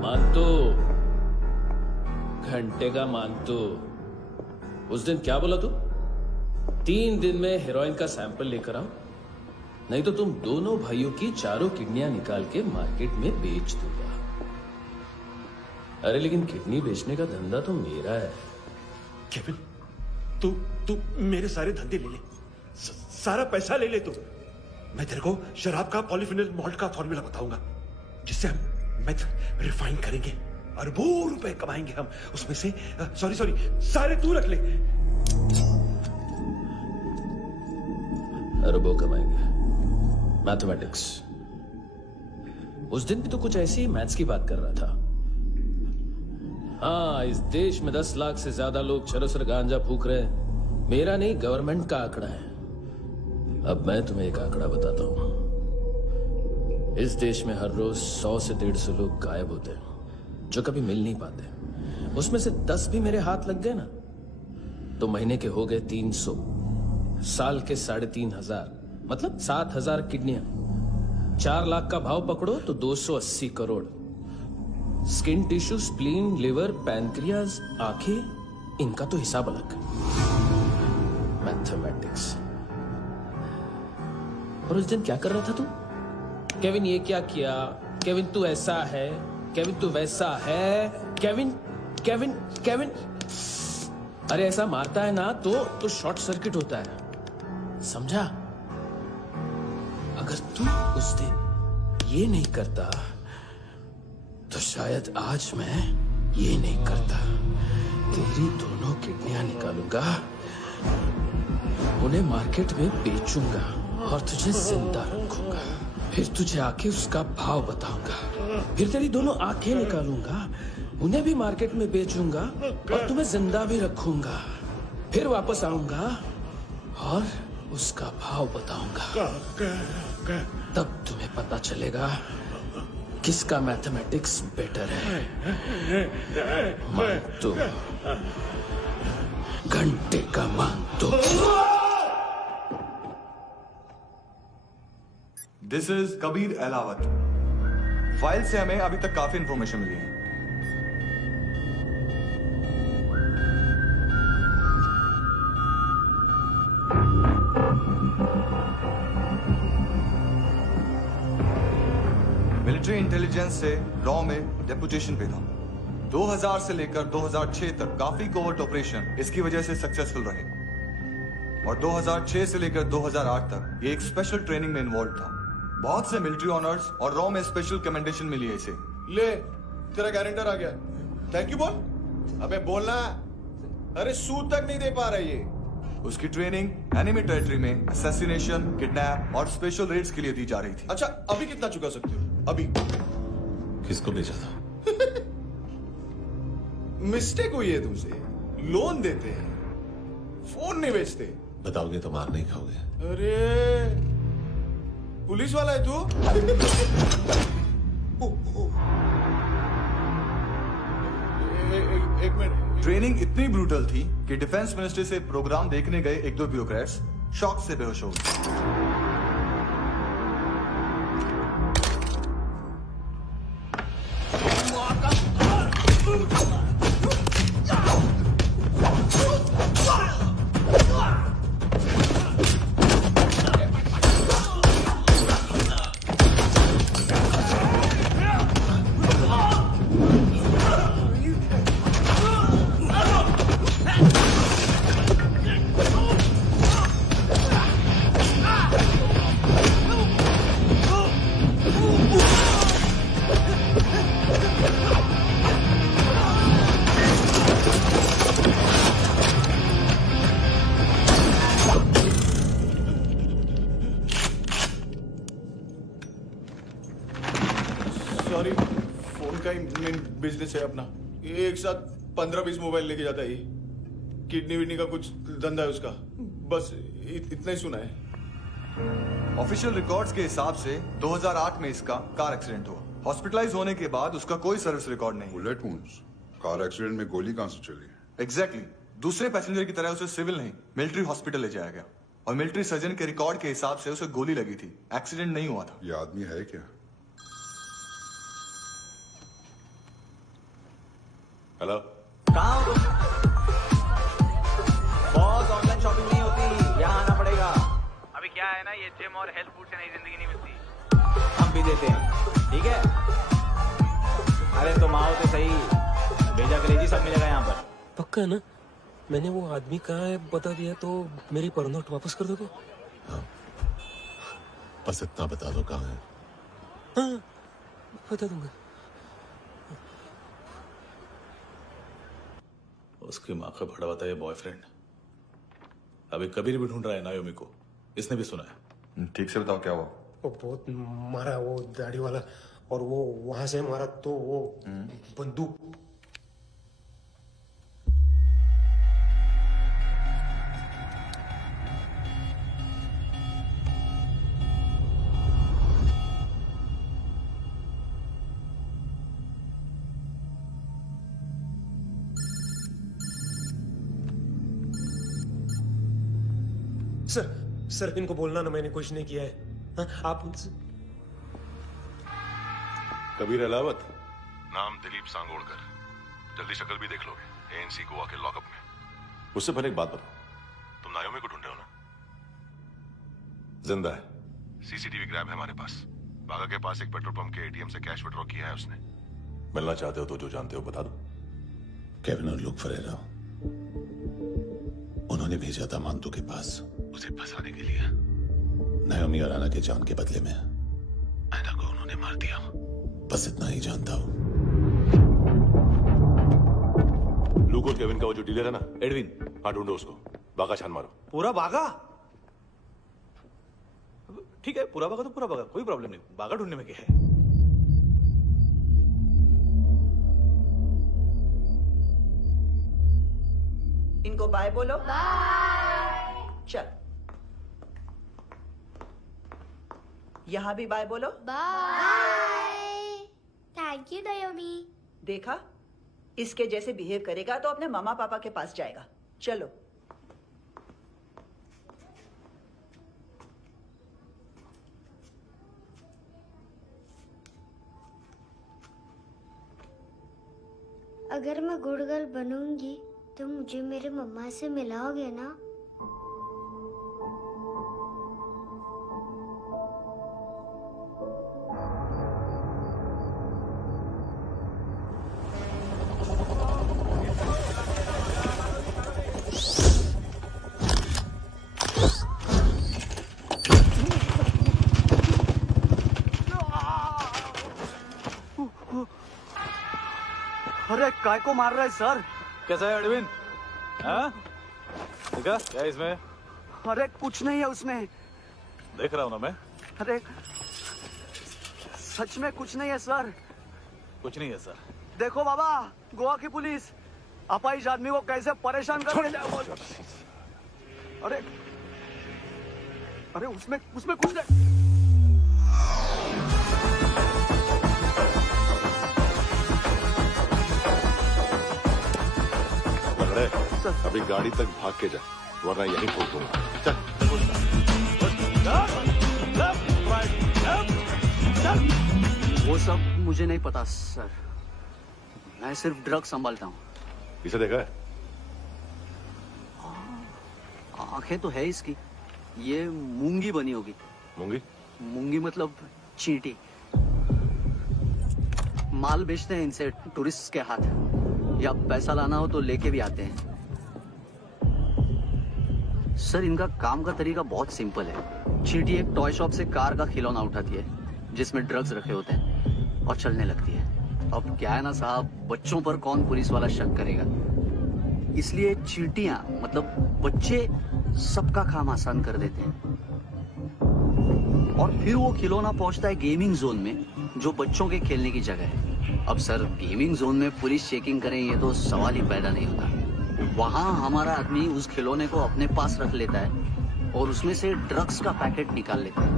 मानतो, घंटे का मानतो, उस दिन क्या बोला तू? 3 दिन में हेरोइन का सैंपल लेकर आओ, नहीं तो तुम दोनों भाइयों की चारों किडनियां निकाल के मार्केट में बेच दूंगा। अरे लेकिन किडनी बेचने का धंधा तो मेरा है। केविन, तू मेरे सारे धंधे ले ले, सारा पैसा ले ले तू। मैं तेरे को शराब का पॉलीफिनल मॉल्ट का फॉर्मूला बताऊंगा, जिससे हम मेथ रिफाइन करेंगे, अरबों रुपए कमाएंगे हम उसमें से। सॉरी सारे तू रख ले। अरबों कमाएंगे, मैथमेटिक्स। उस दिन भी तो कुछ ऐसी मैथ्स की बात कर रहा था। हाँ, इस देश में 10 लाख से ज्यादा लोग चरस और गांजा फूक रहे हैं। मेरा नहीं, गवर्नमेंट का आंकड़ा है। अब मैं तुम्हें एक आंकड़ा बताता हूं। इस देश में हर रोज 100 से 150 लोग गायब होते हैं, जो कभी मिल नहीं पाते। उसमें से 10 भी मेरे हाथ लग गए ना, तो महीने के हो गए 300, साल के 3,500, मतलब 7,000 किडनियां। 4 लाख का भाव पकड़ो तो 280 crore. Skin tissue, spleen, liver, pancreas, आंखें, इनका तो हिसाब अलग। मैथमेटिक्स। और उस दिन क्या कर रहा था तू? केविन ये क्या किया, केविन तू ऐसा है, केविन तू वैसा है, केविन केविन केविन। अरे ऐसा मारता है ना तो शॉर्ट सर्किट होता है, समझा? अगर तू उस दिन ये नहीं करता तो शायद आज मैं ये नहीं करता। तेरी दोनों किडनियां निकालूंगा, उन्हें मार्केट में बेचूंगा और तुझे जिंदा रखूंगा। फिर तुझे आके उसका भाव बताऊंगा। फिर तेरी दोनों आंखें निकालूंगा, उन्हें भी मार्केट में बेचूंगा और तुम्हें जिंदा भी रखूंगा। फिर वापस आऊंगा और उसका भाव बताऊंगा। तब तुम्हें पता चलेगा किसका मैथमेटिक्स बेटर है। मानतो, घंटे का मानतो। This is Kabir Ahlawat. File से हमें अभी तक काफी इंफॉर्मेशन मिली है। मिलिट्री इंटेलिजेंस से लॉ में डेपुटेशन पे था। 2000 से लेकर 2006 तक काफी कोवर्ट ऑपरेशन इसकी वजह से सक्सेसफुल रहे, और 2006 से लेकर 2008 तक ये एक स्पेशल ट्रेनिंग में इन्वॉल्व था। बहुत से मिलिट्री ऑनर्स और रॉ में स्पेशल कमेंडेशन मिली है इसे। ले, तेरा गारंटर आ गया। थैंक यू बोल। अबे बोलना। अरे सूद तक नहीं दे पा रहा ये। उसकी ट्रेनिंग एनिमी टेरिटरी में असैसिनेशन, किडनैप और स्पेशल रेड्स के लिए दी जा रही थी। अच्छा अभी कितना चुका सकते हो? अभी किसको भेजा था? मिस्टेक हुई है तुमसे। लोन देते हैं, फोन नहीं बेचते। बताओगे तो मार नहीं खाओगे। अरे पुलिस वाला है तू? एक मिनट। ट्रेनिंग इतनी ब्रूटल थी कि डिफेंस मिनिस्ट्री से प्रोग्राम देखने गए एक दो ब्यूरोक्रेट्स शॉक से बेहोश हो गए। सॉरी, फोन का ही मेन बिजनेस है अपना। एक साथ 15-20 मोबाइल लेके जाता है। किडनी विडनी का कुछ धंधा है उसका। बस इतना ही सुना है। ऑफिशियल रिकॉर्ड्स के हिसाब से 2008 में इसका कार एक्सीडेंट हुआ। हॉस्पिटलाइज होने के बाद उसका कोई सर्विस रिकॉर्ड नहीं। बुलेट वुंड्स, कार एक्सीडेंट में गोली कहां से चली? एग्जैक्टली। दूसरे पैसेंजर की तरह उसे सिविल नहीं, मिलिट्री हॉस्पिटल ले जाया गया और मिलिट्री सर्जन के रिकॉर्ड के हिसाब से उसे गोली लगी थी। एक्सीडेंट नहीं हुआ था। ये आदमी है क्या? हेलो, कहाँ हो तुम? बॉस, ऑनलाइन शॉपिंग नहीं होती, यहाँ आना पड़ेगा। अभी क्या है ना, ये जिम और हेल्थ फूड से नई जिंदगी नहीं मिलती। हम भी देते हैं, ठीक है? अरे तुम आओ तो सही, भेजा करेजी सब मिलेगा यहाँ पर। पक्का ना? मैंने वो आदमी कहाँ है बता दिया तो मेरी पर नोट वापस कर दोगे? हाँ, बस इतना बता दो कहाँ है। हाँ, बता दूंगा। उसकी माँ का भड़ा बताया बॉयफ्रेंड अभी कबीर भी ढूंढ रहा है नायोमी को। इसने भी सुना है। ठीक से बताओ क्या हुआ? वो बहुत मारा, वो दाढ़ी वाला, और वो वहां से मारा तो वो बंदूक। सर इनको बोलना ना मैंने कुछ नहीं किया है। हाँ, आप कबीर अलावत, नाम दिलीप सांगोड़कर। जल्दी शक्ल भी देख लोगे एएनसी गोवा के लॉकअप में। उससे पहले एक बात बताओ, तुम नायोमी को ढूंढ रहे हो ना? जिंदा है। सीसीटीवी ग्रैब है हमारे पास। बागा के पास एक पेट्रोल पंप के एटीएम से कैश विड्रॉ किया है उसने। मिलना चाहते हो तो जो जानते हो बता दो। केविन और लुक फरेरा, उन्होंने भेजा था मांतू के पास उसे फंसाने के लिए। नायोमी और आना के जान के बदले में आना को उन्होंने मार दिया। बस इतना ही जानता हूं। लुक और केविन का वो जो डीलर है ना, एडविन, हाँ ढूंढो उसको। बागा छान मारो। पूरा बागा? ठीक है, पूरा बागा तो पूरा बागा, कोई प्रॉब्लम नहीं। बागा ढूंढने में क्या है? इनको बाय बोलो। बाय। चल, यहां भी बाय बोलो। बाय। Thank you नायोमी। देखा, इसके जैसे बिहेव करेगा तो अपने मामा पापा के पास जाएगा। चलो। अगर मैं गुड गर्ल बनूंगी तो मुझे मेरे मम्मा से मिलाओगे ना? अरे काय को मार रहा है सर? कैसा है एडविन? हाँ? देखा क्या है इसमें? अरे कुछ नहीं है उसमें। देख रहा हूँ ना मैं। अरे सच में कुछ नहीं है सर। कुछ नहीं है सर। देखो बाबा, गोवा की पुलिस अपाहिज आदमी को कैसे परेशान कर रही है। अरे अरे उसमें उसमें कुछ नहीं। लग रहा है अभी गाड़ी तक भाग के जा, वरना यहीं ठोक दूंगा। चल। वो सब मुझे नहीं पता सर, मैं सिर्फ ड्रग संभालता हूँ। इसे देखा है? आंखें तो है इसकी, ये मूंगी बनी होगी। मूंगी? मूंगी मतलब चींटी। माल बेचते हैं इनसे टूरिस्ट के हाथ, या पैसा लाना हो तो लेके भी आते हैं। सर इनका काम का तरीका बहुत सिंपल है। चींटी एक टॉय शॉप से कार का खिलौना उठाती है जिसमें ड्रग्स रखे होते हैं और चलने लगती है। अब क्या है ना साहब, बच्चों पर कौन पुलिस वाला शक करेगा, इसलिए चींटियां मतलब बच्चे सबका काम आसान कर देते हैं। और फिर वो खिलौना पहुंचता है गेमिंग जोन में, जो बच्चों के खेलने की जगह है। अब सर गेमिंग जोन में पुलिस चेकिंग करे ये तो सवाल ही पैदा नहीं होता। वहां हमारा आदमी उस खिलौने को अपने पास रख लेता है और उसमें से ड्रग्स का पैकेट निकाल लेता है,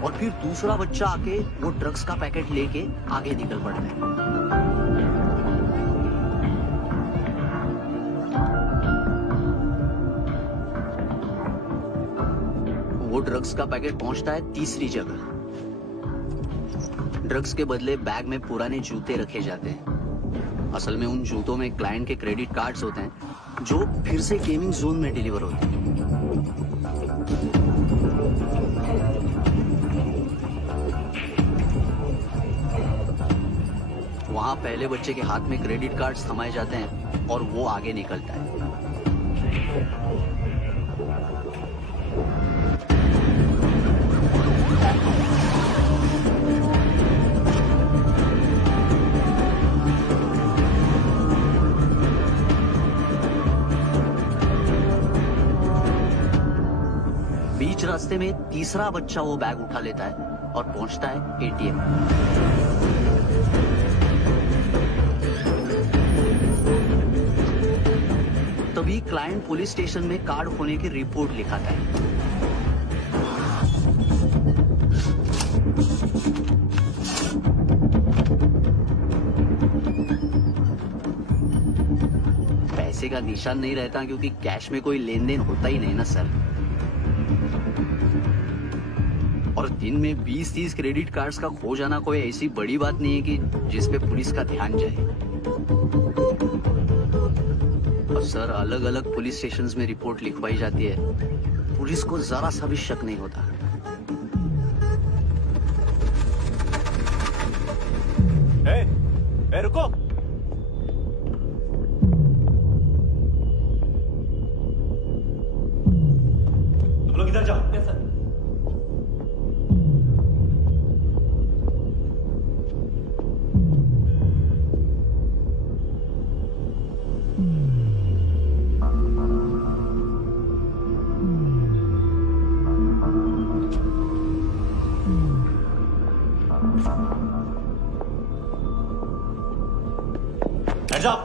और फिर दूसरा बच्चा आके वो ड्रग्स का पैकेट लेके आगे निकल पड़ता है। वो ड्रग्स का पैकेट पहुंचता है तीसरी जगह। ड्रग्स के बदले बैग में पुराने जूते रखे जाते हैं। असल में उन जूतों में क्लाइंट के क्रेडिट कार्ड्स होते हैं जो फिर से गेमिंग जोन में डिलीवर होते हैं। वहां पहले बच्चे के हाथ में क्रेडिट कार्ड्स थमाए जाते हैं और वो आगे निकलता है। बीच रास्ते में तीसरा बच्चा वो बैग उठा लेता है और पहुंचता है एटीएम। तभी क्लाइंट पुलिस स्टेशन में कार्ड खोने की रिपोर्ट लिखाता है। पैसे का निशान नहीं रहता क्योंकि कैश में कोई लेन देन होता ही नहीं ना सर। और दिन में 20-30 क्रेडिट कार्ड्स का खो जाना कोई ऐसी बड़ी बात नहीं है कि जिस पे पुलिस का ध्यान जाए। और सर अलग अलग पुलिस स्टेशंस में रिपोर्ट लिखवाई जाती है, पुलिस को जरा सा भी शक नहीं होता। रुको, तुम लोग इधर जाओ। Yes sir. Hands up!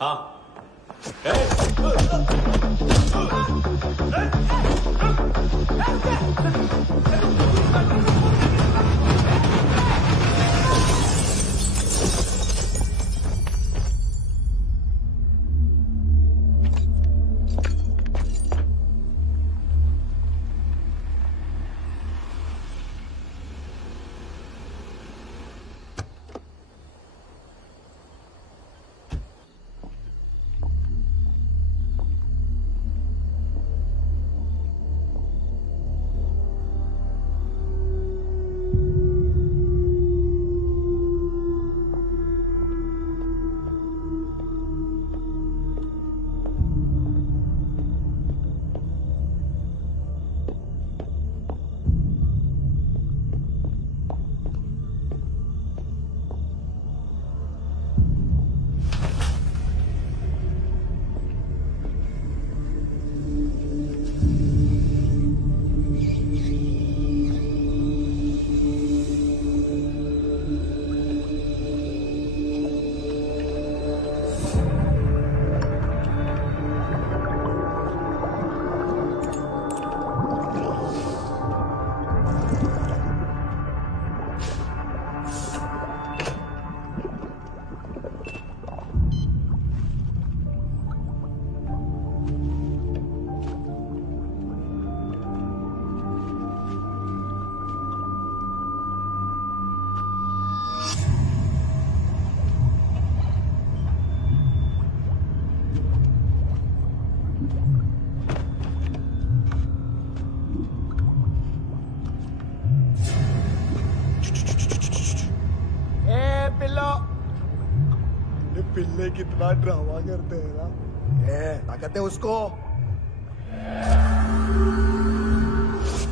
हाँ। ए पिल्लो, ये पिल्ले कितना ड्रामा करते हैं ना। ए क्या कहते हैं उसको?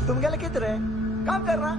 तुम क्या लिखित रहे? काम करना।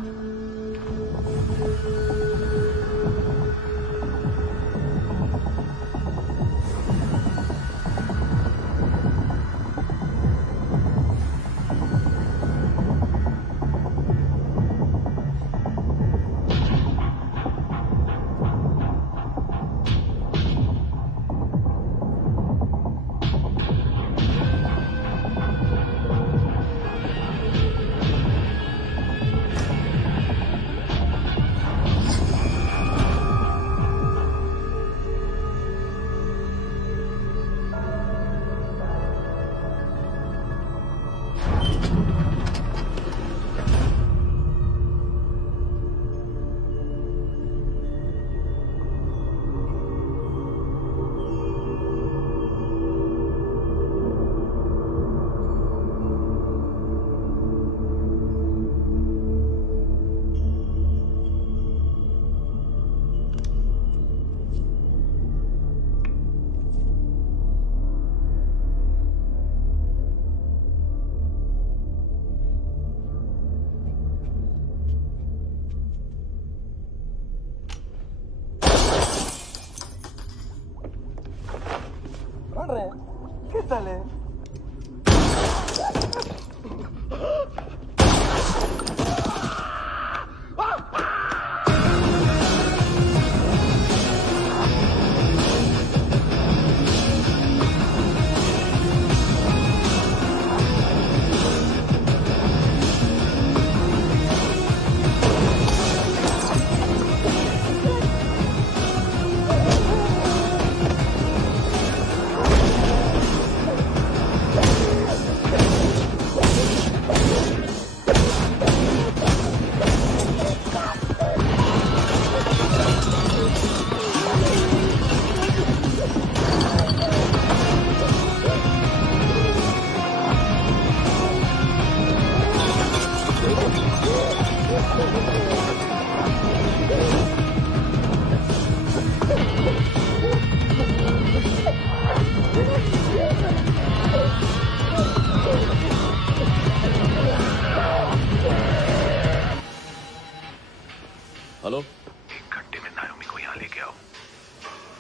हेलो, 1 घंटे में नायोमी को यहाँ लेके आओ।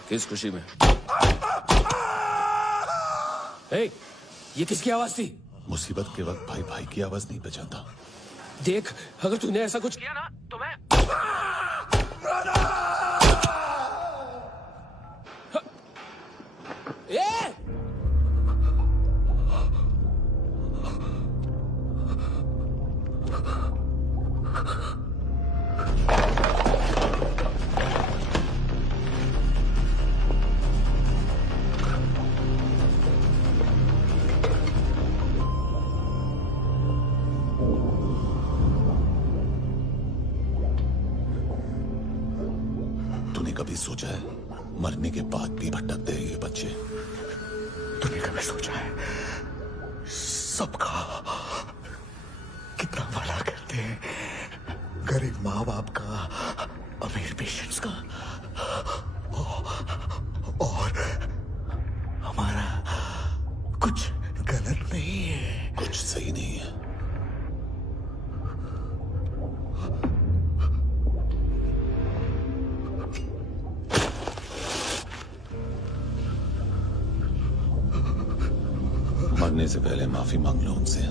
किस खुशी में? हे, ये किसकी आवाज थी? मुसीबत के वक्त भाई भाई की आवाज नहीं बचाता। देख, अगर तूने ऐसा कुछ किया ना तो मैं ए! तूने कभी सोचा है मरने के बाद भी भटकते हैं ये बच्चे? तूने कभी सोचा है सबका कितना भला करते हैं? गरीब माँ बाप का, अमीर पेशेंट्स का, और हमारा कुछ गलत नहीं है, कुछ सही नहीं है। मरने से पहले माफी मांग लो उनसे।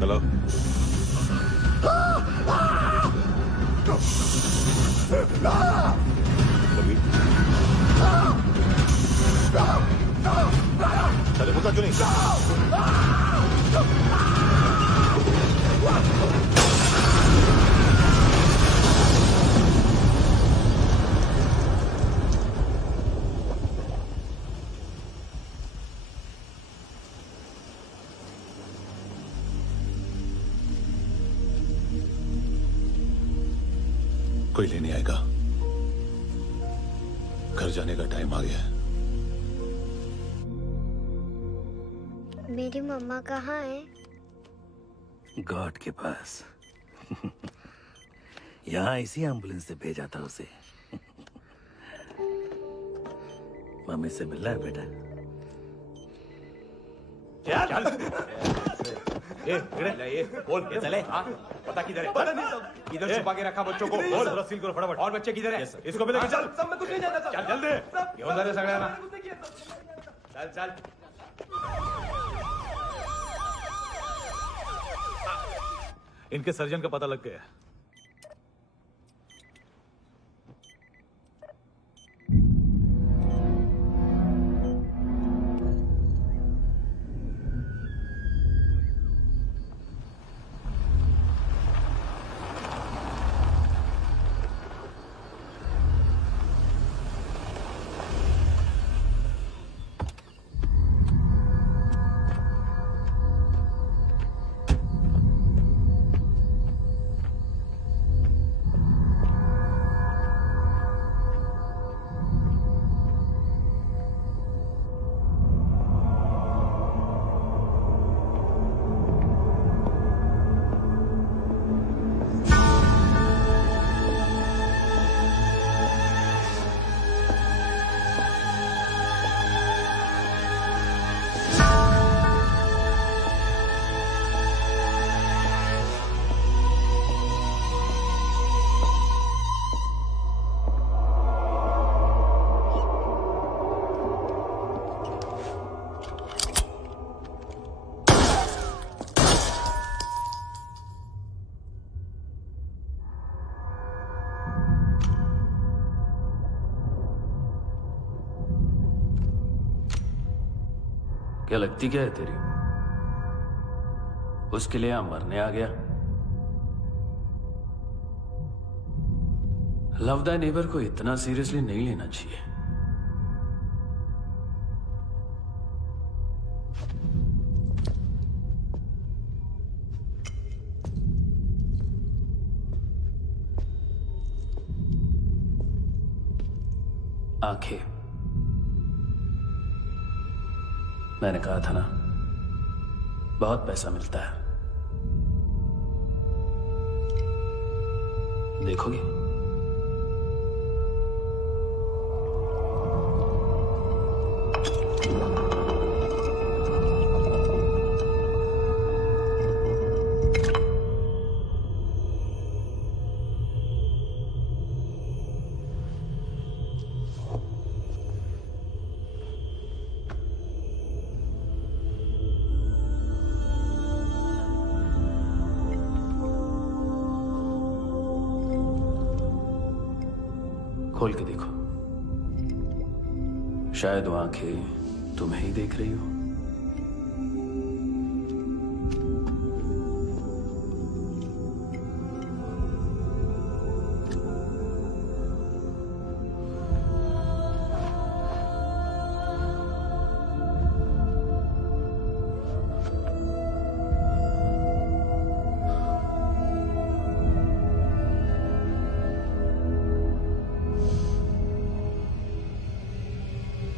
हेलो, चले मुद्दा क्यों नहीं? कोई लेने आएगा। घर जाने का टाइम आ गया है। मेरी मम्मा कहाँ है? गॉड के पास। यहाँ इसी एम्बुलेंस से भेजा था उसे। मम्मी से मिलना है बेटा। चल ये बोल ये चले। हाँ पता किधर है? पता नहीं इधर छुपा के रखा बच्चों को। बोल सील करो फटाफट। और बच्चे किधर है? इसको भी लेके चल। सब मैं कुछ नहीं जानता। चल जल्दी घेऊन जा रे सगळ्यांना। चल चल। इनके सर्जन का पता लग गया। क्या लगती क्या है तेरी? उसके लिए यहां मरने आ गया? लव द नेबर को इतना सीरियसली नहीं लेना चाहिए। आंखें, मैंने कहा था ना, बहुत पैसा मिलता है। देखोगे? खोल के देखो, शायद वो आंखें तुम्हें ही देख रही हो।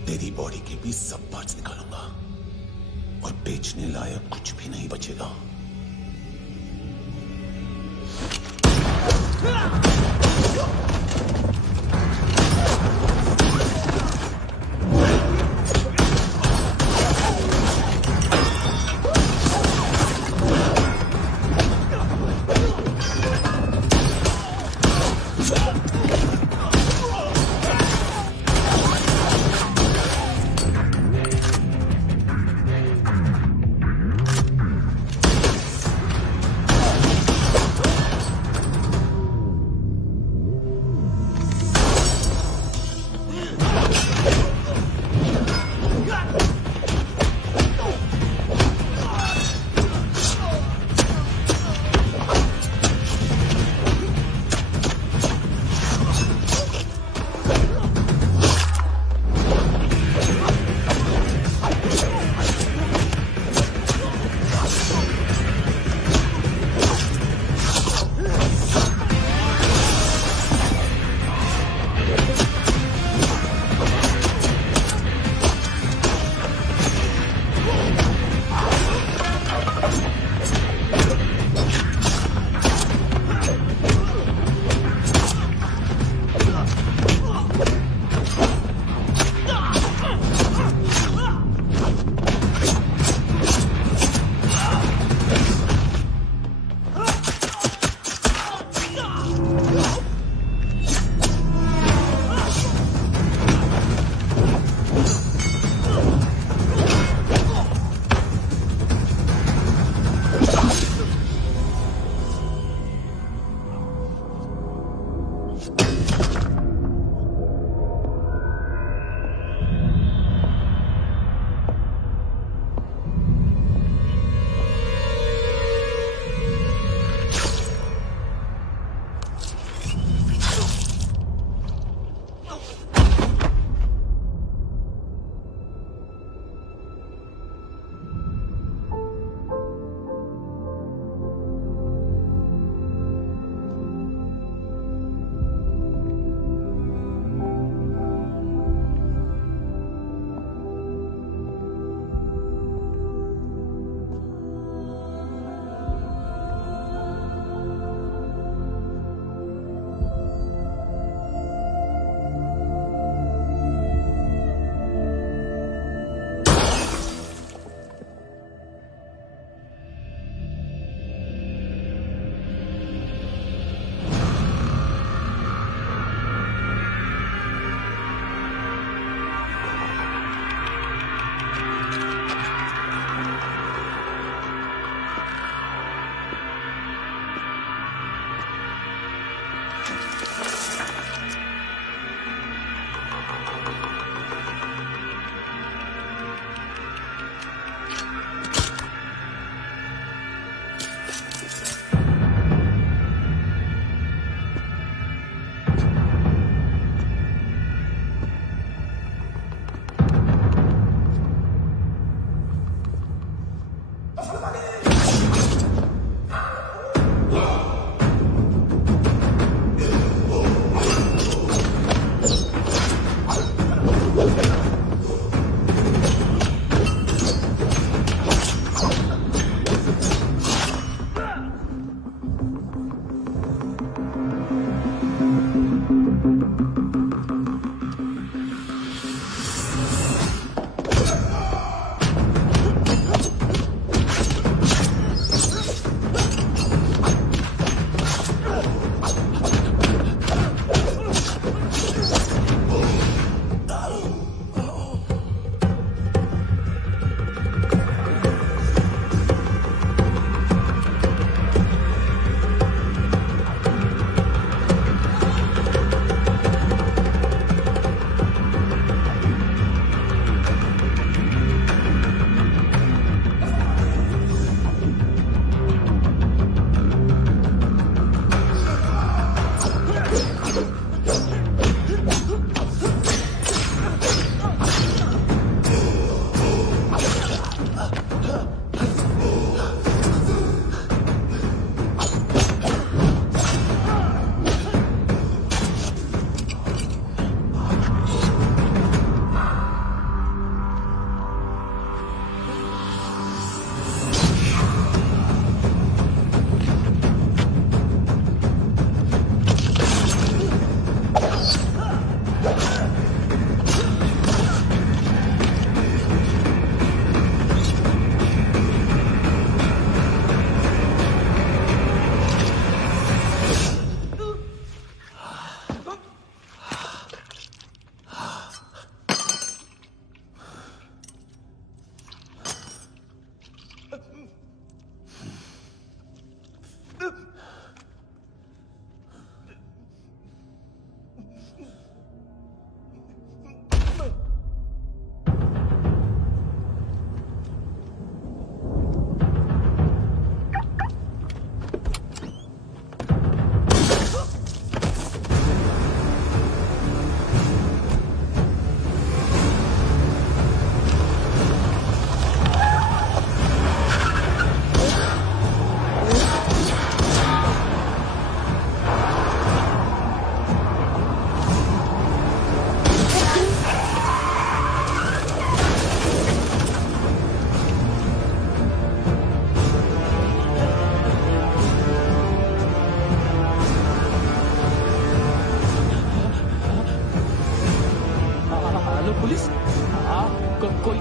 तेरी बॉडी के भी सब पार्ट्स निकालूंगा और बेचने लायक कुछ भी नहीं बचेगा।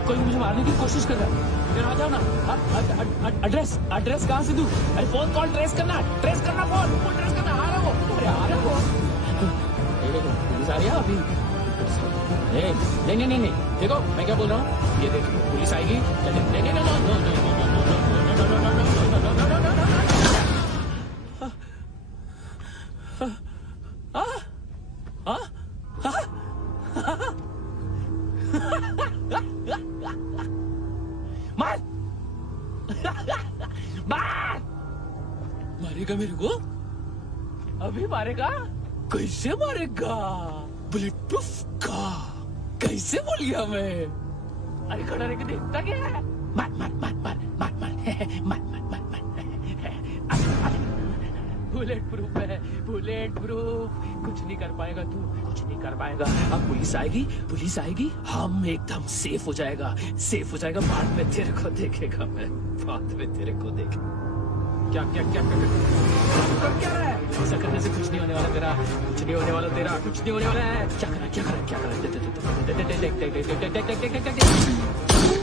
कोई मुझे मारने की कोशिश कर रहा है। फिर आ जाओ ना। एड्रेस एड्रेस कहाँ से दूं? अरे फोन कॉल ट्रेस करना फोन ट्रेस करना। आ रहा वो, अरे आ रहा वो। पुलिस आ रही है अभी? नहीं नहीं नहीं नहीं, देखो मैं क्या बोल रहा हूँ, ये देखो पुलिस आएगी। नहीं नहीं नहीं नहीं मारेगा मेरे को? अभी मारेगा? कैसे मारेगा? बुलेट प्रूफ का कैसे बोल गया मैं? अरे खड़ा रह के देखता क्या है? मार मार मार मार मार मार मार मार मार मार बुलेट प्रूफ है, बुलेट प्रूफ। कुछ नहीं कर पाएगा तू, कुछ नहीं कर पाएगा। अब पुलिस आएगी, हम एकदम सेफ हो जाएगा, सेफ हो जाएगा। बाद में तेरे को देखेगा मैं, बाद में तेरे को देखेगा। क्या क्या क्या क्या कर क्या रहा है? ऐसा करने से कुछ नहीं होने वाला तेरा, कुछ नहीं होने वाला तेरा, कुछ नहीं होने वाला है। क्या करा क्या करा क्या करा? देख देख देख देख देख देख देख देख देख देख देख देख देख